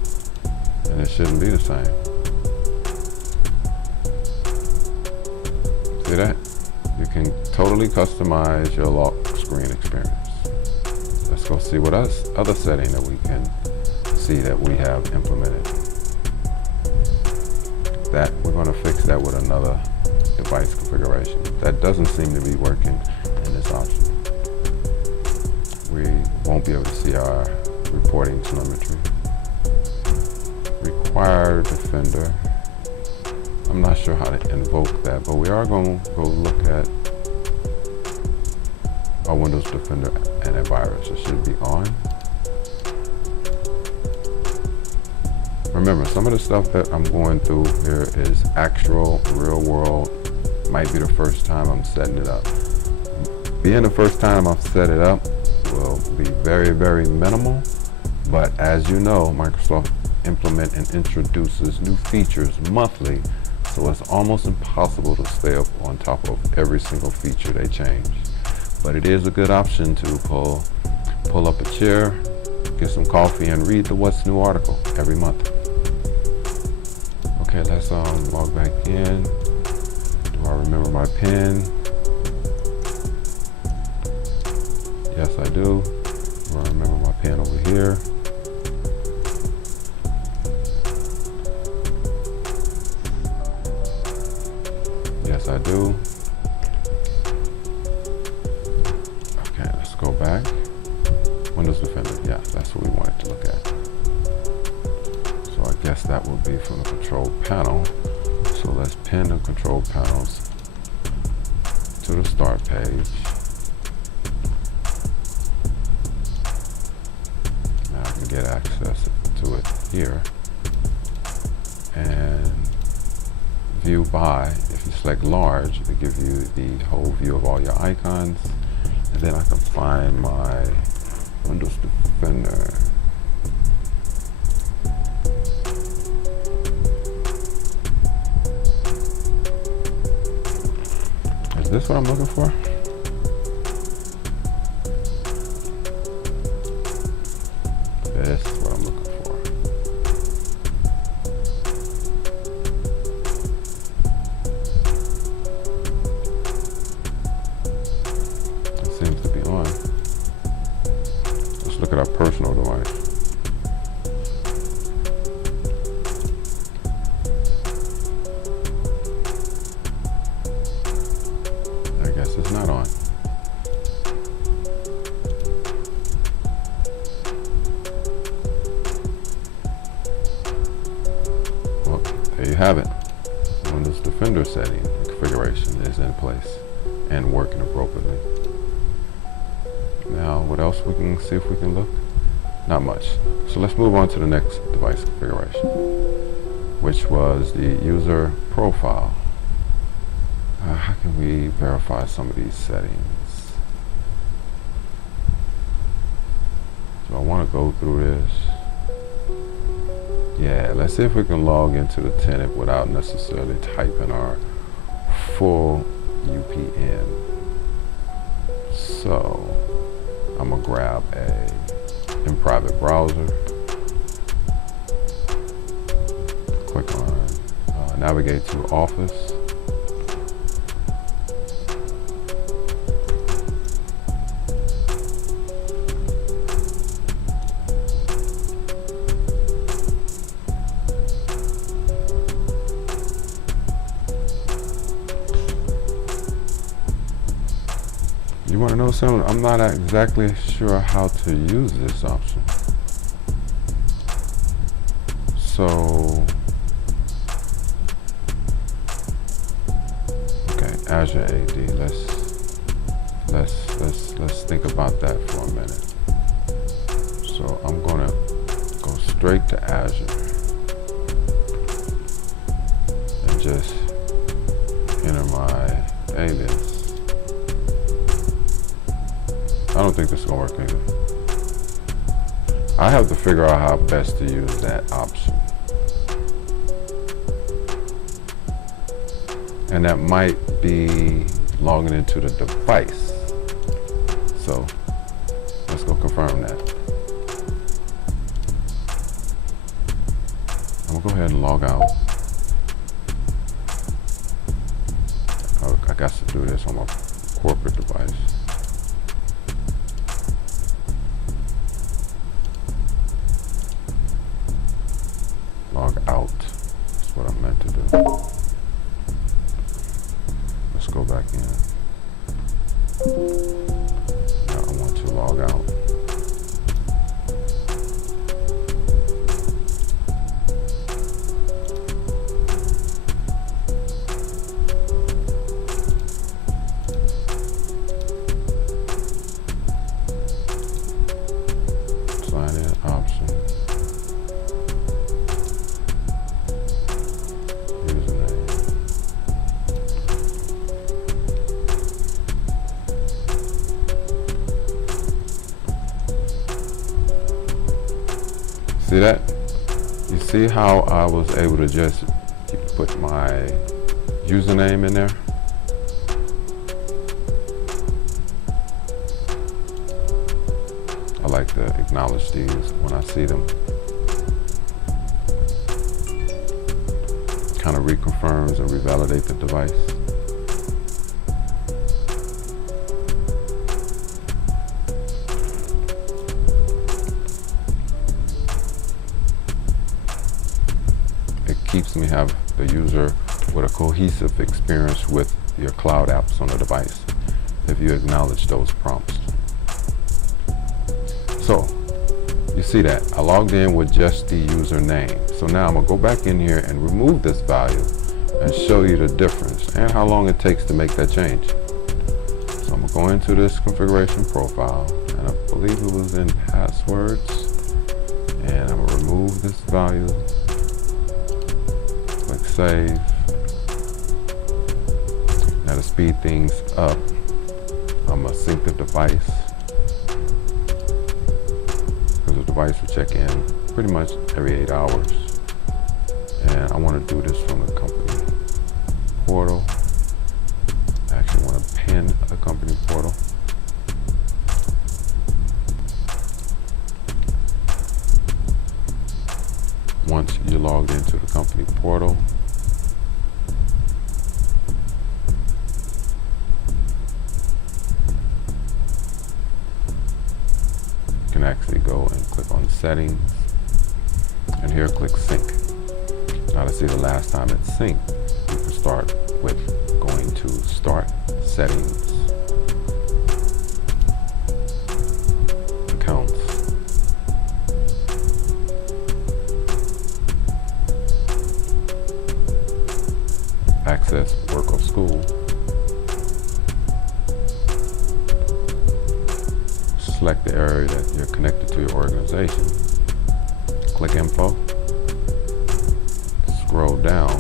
and it shouldn't be the same. See that? You can totally customize your lock screen experience. Let's go see what other setting that we can see that we have implemented. That we're going to fix that with another device configuration. That doesn't seem to be working in this option. we won't be able to see our reporting telemetry. Require Defender. I'm not sure how to invoke that, but we are going to go look at our Windows Defender Antivirus. It should be on. Remember, some of the stuff that I'm going through here is actual, real world. Might be the first time I'm setting it up. Being the first time I've set it up will be very, very minimal. But as you know, Microsoft implements and introduces new features monthly, so it's almost impossible to stay up on top of every single feature they change. But it is a good option to pull up a chair, get some coffee, and read the What's New article every month. Okay, let's log back in. Do I remember my PIN? Yes, I do. Do I remember my PIN over here? Yes, I do. Okay, let's go back. Windows Defender, yeah, that's what we wanted to look at. So I guess that would be from the control panel. So let's pin the control panels to the start page. Now I can get access to it here. And view by, if you select large, it'll give you the whole view of all your icons. And then I can find my Windows Defender. Is this what I'm looking for? This is what I'm looking for. It seems to be on. Let's look at our personal device. I guess it's not on. Well, there you have it. Windows Defender setting and configuration is in place and working appropriately. Now, what else we can see if we can look? Not much. So let's move on to the next device configuration, which was the user profile. How can we verify some of these settings? So I want to go through this. Yeah, let's see if we can log into the tenant without necessarily typing our full UPN. So I'm gonna grab a in private browser, click on navigate to Office. You want to know something? I'm not exactly sure how to use this option. So, okay, Azure AD. Let's think about that for a minute. So I'm gonna go straight to Azure and just enter my alias. I don't think this is gonna work either. I have to figure out how best to use that option. And that might be logging into the device. So let's go confirm that. I'm gonna go ahead and log out. I got to do this on my corporate device. Log out. That's what I meant to do. Let's go back in. Now I want to log out. See that? You see how I was able to just put my username in there? I like to acknowledge these when I see them. Kind of reconfirms and revalidates the device. It keeps me have the user with a cohesive experience with your cloud apps on the device if you acknowledge those prompts. So you see that I logged in with just the username. So now I'm gonna go back in here and remove this value and show you the difference and how long it takes to make that change. So I'm gonna go into this configuration profile, and I believe it was in passwords, and I'm gonna remove this value, click save. Now to speed things up, I'm gonna sync the device, because the device will check in pretty much every 8 hours. And I want to do this from the company portal. I actually want to pin a company portal. Once you're logged into the company portal, you can actually go and click on settings, and here click sync. Now to see the last time it's synced, you can start with going to start settings, accounts, access, work or school, select the area that you're connected to your organization, click info, scroll down,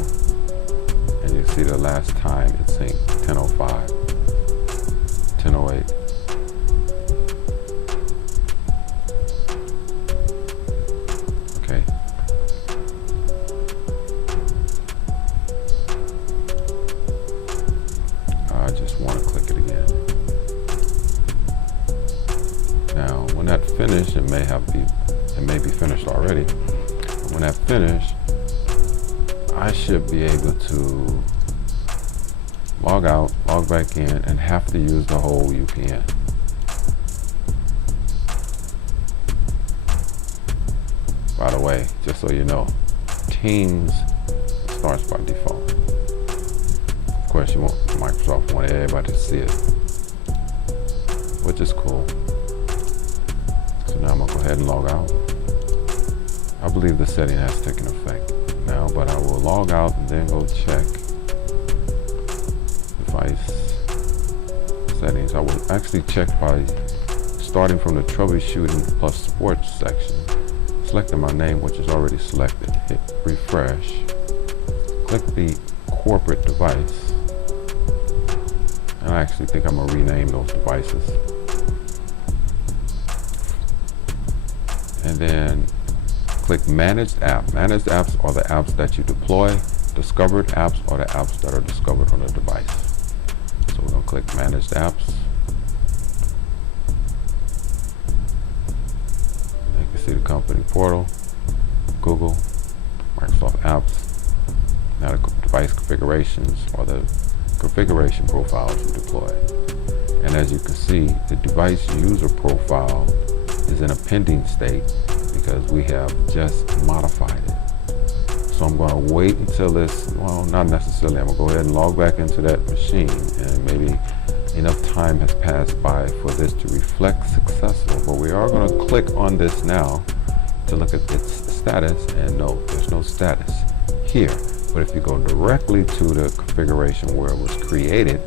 and you see the last time it synced, 10:05, 10:08. Okay. I just want to click it again. Now, when that finished, it may be finished already. But when that finished, I should be able to log out, log back in, and have to use the whole UPN. By the way, just so you know, Teams starts by default. Of course, Microsoft wanted everybody to see it, which is cool. So now I'm gonna go ahead and log out. I believe the setting has taken effect now, but I will log out and then go check device settings. I will actually check by starting from the troubleshooting plus support section, selecting my name, which is already selected, hit refresh, click the corporate device, and I actually think I'm gonna rename those devices, and then click Managed App. Managed apps are the apps that you deploy. Discovered apps are the apps that are discovered on the device. So we're going to click Managed Apps. You can see the company portal, Google, Microsoft apps. Now the device configurations are the configuration profiles you deploy. And as you can see, the device user profile is in a pending state, because we have just modified it. So I'm going to wait until this, well, not necessarily, I'm going to go ahead and log back into that machine, and maybe enough time has passed by for this to reflect successful. But we are going to click on this now to look at its status, and no, there's no status here. But if you go directly to the configuration where it was created,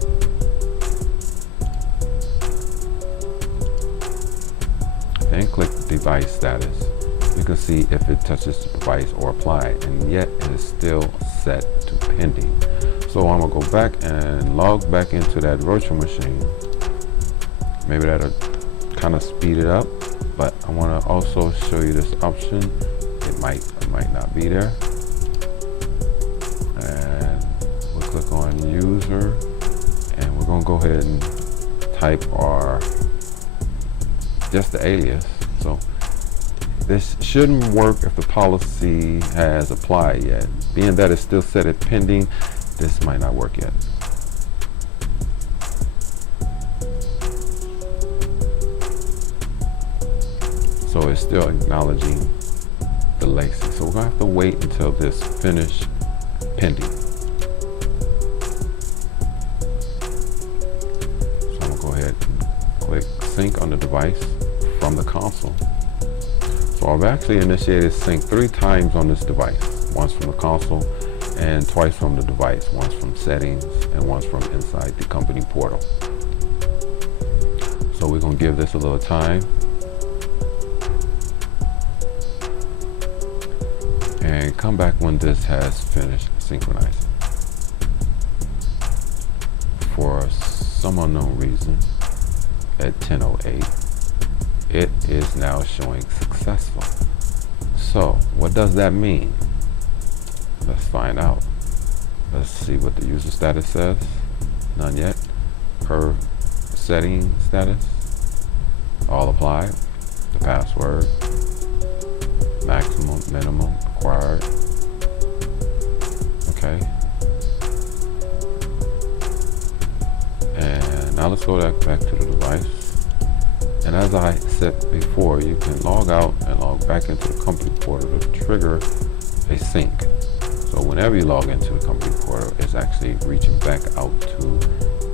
then click device status, you can see if it touches the device or applied, and yet it is still set to pending. So I'm gonna go back and log back into that virtual machine. Maybe that'll kind of speed it up, but I want to also show you this option might or might not be there. And we'll click on user, and we're going to go ahead and type our just the alias. So this shouldn't work if the policy has applied yet. Being that it's still set at pending, this might not work yet. So it's still acknowledging the Lacy. So we're gonna have to wait until this finish pending. So I'm gonna go ahead and click sync on the device from the console. So I've actually initiated sync 3 times on this device. Once from the console and twice from the device. Once from settings and once from inside the company portal. So we're gonna give this a little time. And come back when this has finished synchronizing. For some unknown reason, at 10:08, it is now showing successful. So what does that mean? Let's find out. Let's see what the user status says. None yet. Per setting status, all applied. The password, maximum, minimum, required. Okay. And now let's go back to the device. And as I said before, you can log out and log back into the company portal to trigger a sync. So whenever you log into the company portal, it's actually reaching back out to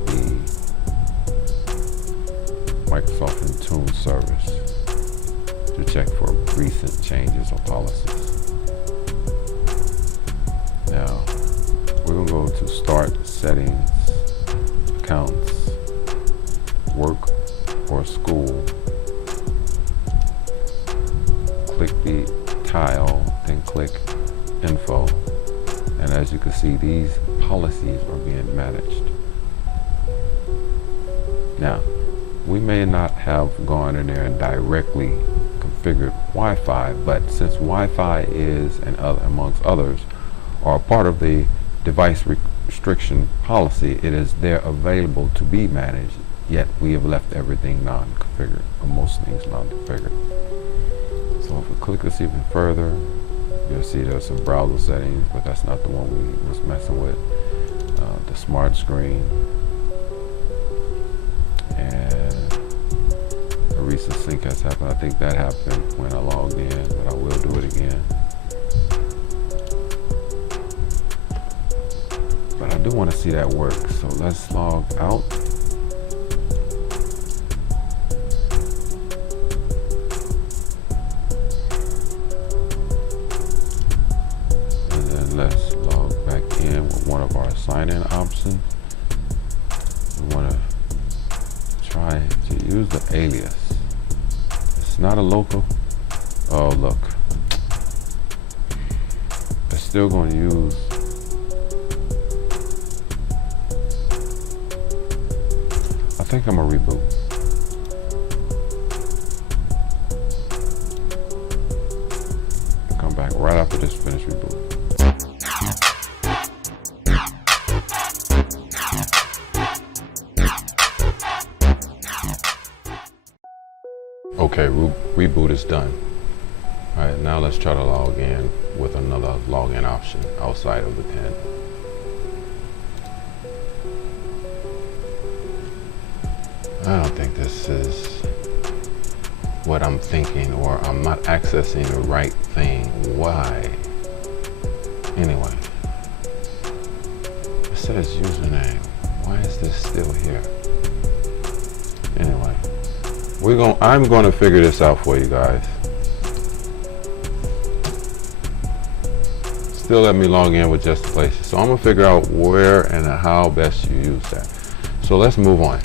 the Microsoft Intune service to check for recent changes or policies. Now, we're going to go to Start, Settings, Accounts, Work or School. Click the tile, then click Info. And as you can see, these policies are being managed. Now, we may not have gone in there and directly configured Wi-Fi, but since Wi-Fi is, and amongst others, are part of the device restriction policy, it is there available to be managed, yet we have left everything non-configured, or most things non-configured. So if we click this even further, you'll see there's some browser settings, but that's not the one we was messing with. The smart screen, and a recent sync has happened. I think that happened when I logged in, but I will do it again. But I do want to see that work, so let's log out. And then let's log back in with one of our sign-in options. We want to try to use the alias. It's not a local. Oh, look. It's still going to use I think I'm gonna reboot. Come back right after this finish reboot. Okay, reboot is done. All right, now let's try to log in with another login option outside of the pen. I don't think this is what I'm thinking, or I'm not accessing the right thing. Why? Anyway, it says username. Why is this still here? Anyway, I'm going to figure this out for you guys. Still let me log in with just the places. So I'm going to figure out where and how best you use that. So let's move on.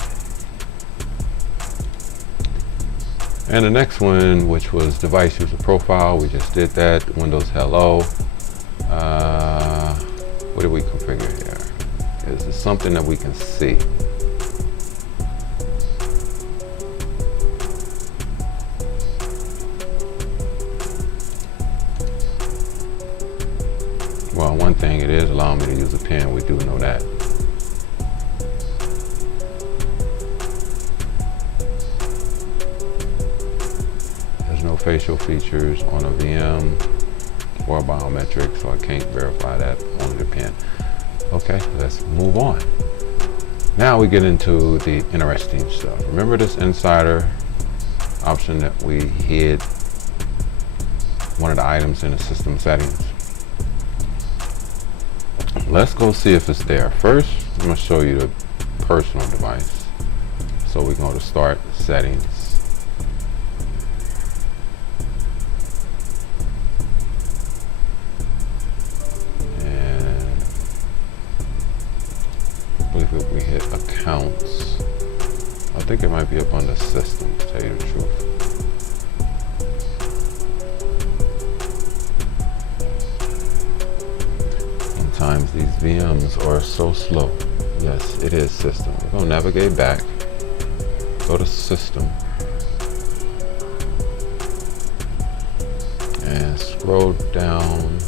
And the next one, which was device user profile, we just did that. Windows Hello. What did we configure here? Is this something that we can see? thing, it is allowing me to use a pen. We do know that. There's no facial features on a VM or biometric, so I can't verify that on the pen. Okay, let's move on. Now we get into the interesting stuff. Remember this insider option that we hid one of the items in the system settings? Let's go see if it's there. First, I'm going to show you the personal device. So we go to Start, Settings. And I believe if we hit Accounts, I think it might be up on the System, to tell you the truth. Sometimes these VMs are so slow. Yes, it is System. We're going to navigate back, go to System, and scroll down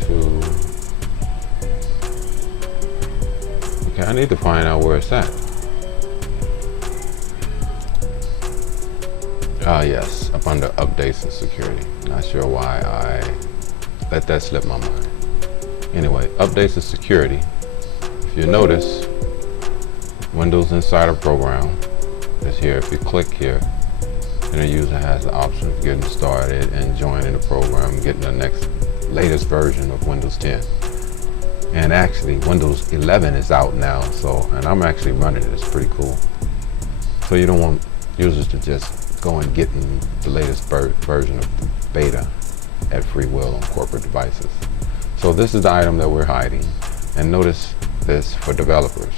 to, okay, I need to find out where it's at. Yes, up under Updates and Security. Not sure why I let that slip my mind. Anyway, Updates and Security. If you notice, Windows Insider Program is here. If you click here, then the user has the option of getting started and joining the program, getting the next latest version of Windows 10. And actually, Windows 11 is out now, so, and I'm actually running it. It's pretty cool. So you don't want users to just go and get in the latest version of the beta at free will on corporate devices. So this is the item that we're hiding, and notice this for developers.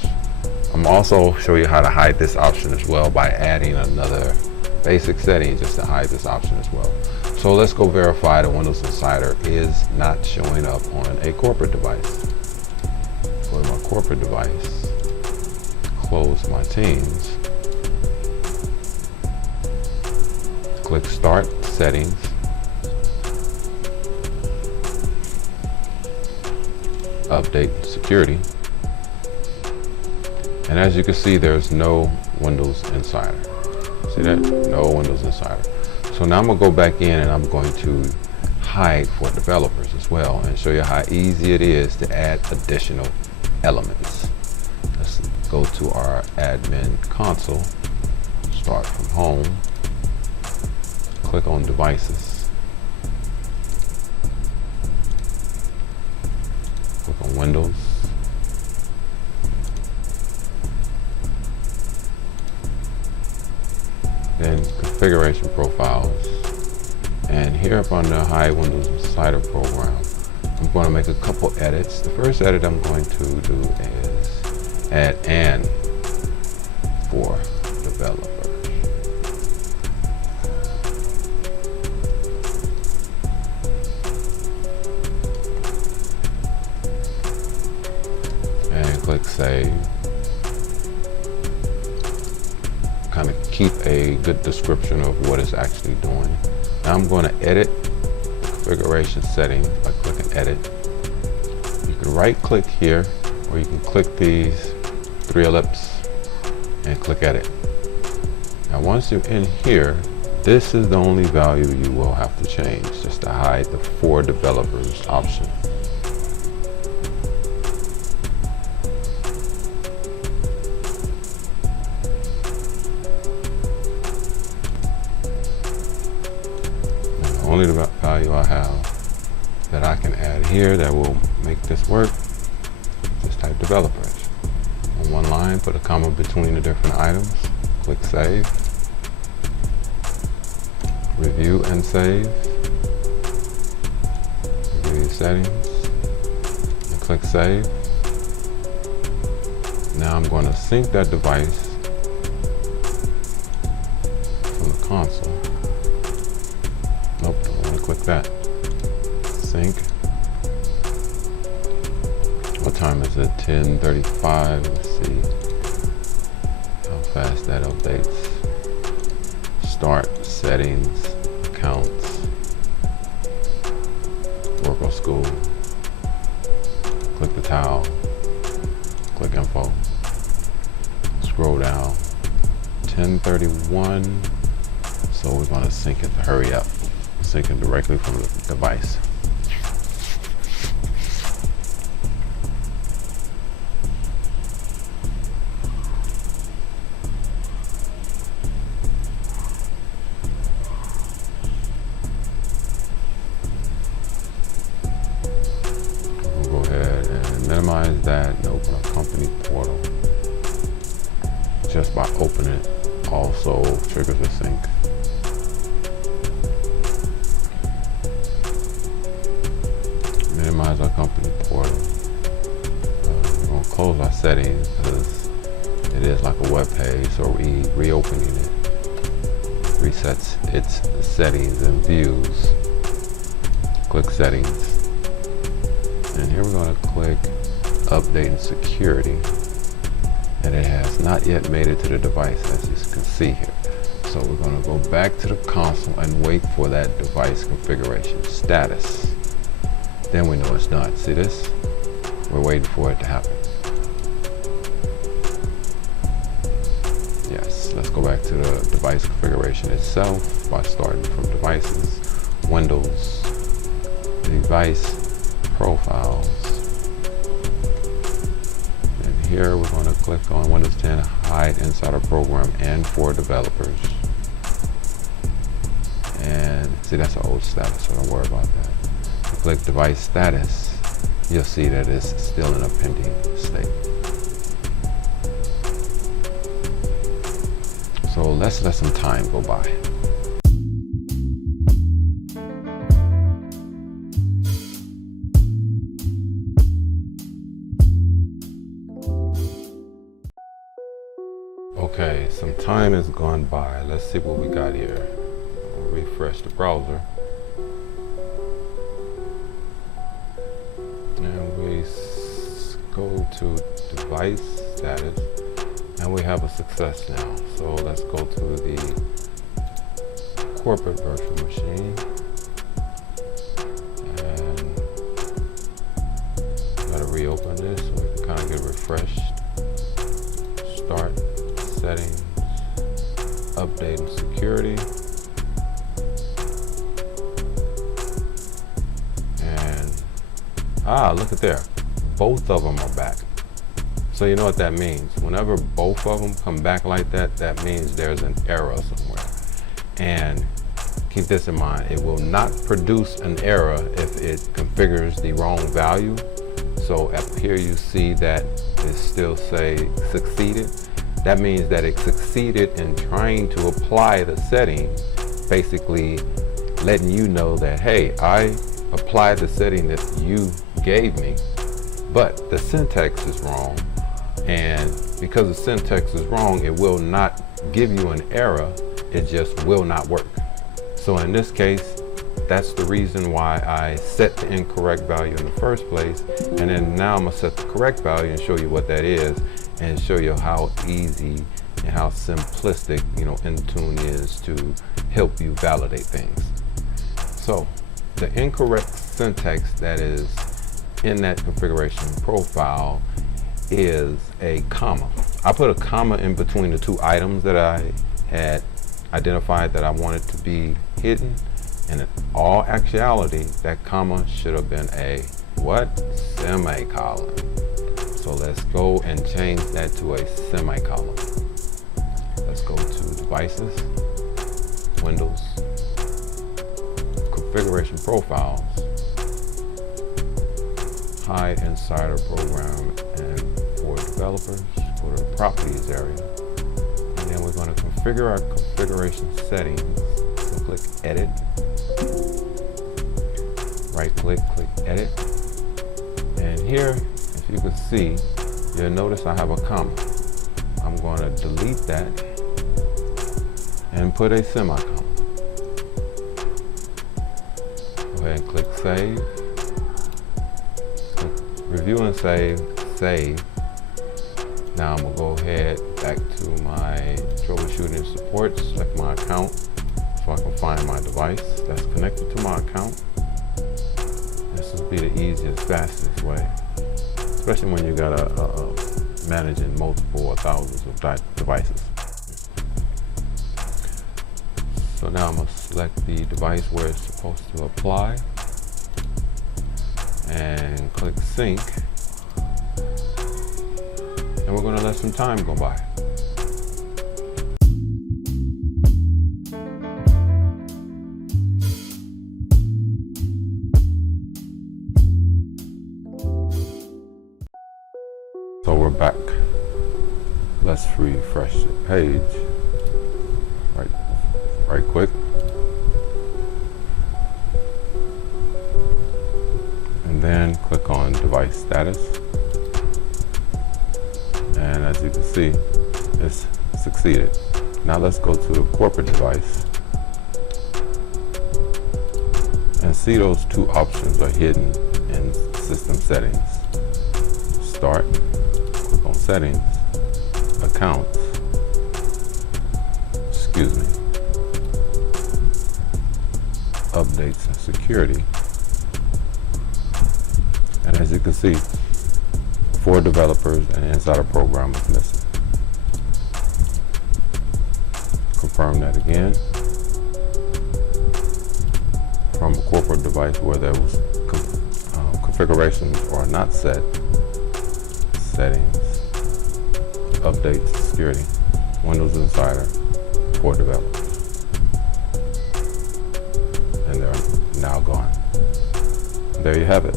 I'm also show you how to hide this option as well by adding another basic setting just to hide this option as well. So let's go verify that Windows Insider is not showing up on a corporate device. Go to my corporate device, close my Teams, click Start, Settings, Update Security, and as you can see, there's no Windows Insider. See that? No Windows Insider. So now I'm going to go back in and I'm going to hide for developers as well and show you how easy it is to add additional elements. Let's go to our admin console, start from home, click on Devices, click on Windows, then Configuration Profiles, and here up on the Hide Windows Insider Program, I'm going to make a couple edits. The first edit I'm going to do is add "and" for developers. And click Save. Kind of keep a good description of what it's actually doing. Now I'm going to edit the configuration setting by clicking Edit. You can right click here, or you can click these three ellipses and click Edit. Now once you're in here, this is the only value you will have to change, just to hide the For Developers option. Only the value I have that I can add here that will make this work, just type developers. On one line, put a comma between the different items, click Save, Review and Save, review settings, and click Save. Now I'm going to sync that device from the console. Nope, don't want to click that. Sync. What time is it? 10:35. Let's see how fast that updates. Start, Settings, Accounts, Oracle School. Click the tile, click info, scroll down, 1031, so we're going to sync it to hurry up, syncing directly from the device. Minimize that and open a company portal. Just by opening it also triggers a sync. Minimize our company portal. We're going to close our settings because it is like a web page, so reopening it resets its settings and views. Click settings. And here we're going to click update and security, and it has not yet made it to the device, as you can see here. So we're going to go back to the console and wait for that device configuration status. Then we know it's done. See this? We're waiting for it to happen. Yes, let's go back to the device configuration itself by starting from devices, Windows, device profiles. Here we're going to click on Windows 10 Hide Insider Program and for developers. And see, that's an old status, so don't worry about that. If you click device status, you'll see that it's still in a pending state. So let's let some time go by. Okay, some time has gone by. Let's see what we got here. I'll refresh the browser. And we go to device status, and we have a success now. So let's go to the corporate virtual machine. And gotta reopen this so we can kind of get refreshed. Start. Settings, update and security, and look at there, both of them are back. So you know what that means. Whenever both of them come back like that, that means there's an error somewhere. And keep this in mind, it will not produce an error if it configures the wrong value. So up here you see that it still say succeeded. That means that it succeeded in trying to apply the setting, basically letting you know that, hey, I applied the setting that you gave me, but the syntax is wrong. And because the syntax is wrong, it will not give you an error, it just will not work. So in this case, that's the reason why I set the incorrect value in the first place. And then now I'm gonna set the correct value and show you what that is, and show you how easy and how simplistic, Intune is to help you validate things. So the incorrect syntax that is in that configuration profile is a comma. I put a comma in between the two items that I had identified that I wanted to be hidden, and in all actuality, that comma should have been a what? Semicolon. So let's go and change that to a semicolon. Let's go to devices, Windows, configuration profiles, hide insider program and for developers. Go to the properties area, and then we're going to configure our configuration settings. So click edit, right click, click edit, and here, if you can see, you'll notice I have a comma. I'm going to delete that and put a semicolon. Go ahead and click save. Click review and save, save. Now I'm going to go ahead back to my troubleshooting support, select my account so I can find my device that's connected to my account. This will be the easiest, fastest way, especially when you got managing multiple or thousands of devices. So now I'm going to select the device where it's supposed to apply and click sync, and we're going to let some time go by. So we're back. Let's refresh the page right quick. And then click on device status. And as you can see, it's succeeded. Now let's go to the corporate device and see those two options are hidden in system settings. Start, click on settings, accounts, updates and security. And as you can see, 4 developers and insider program is missing. Confirm that again. From a corporate device where there was configurations are not set, settings, updates, security, Windows Insider, 4 developers. And they're now gone. There you have it.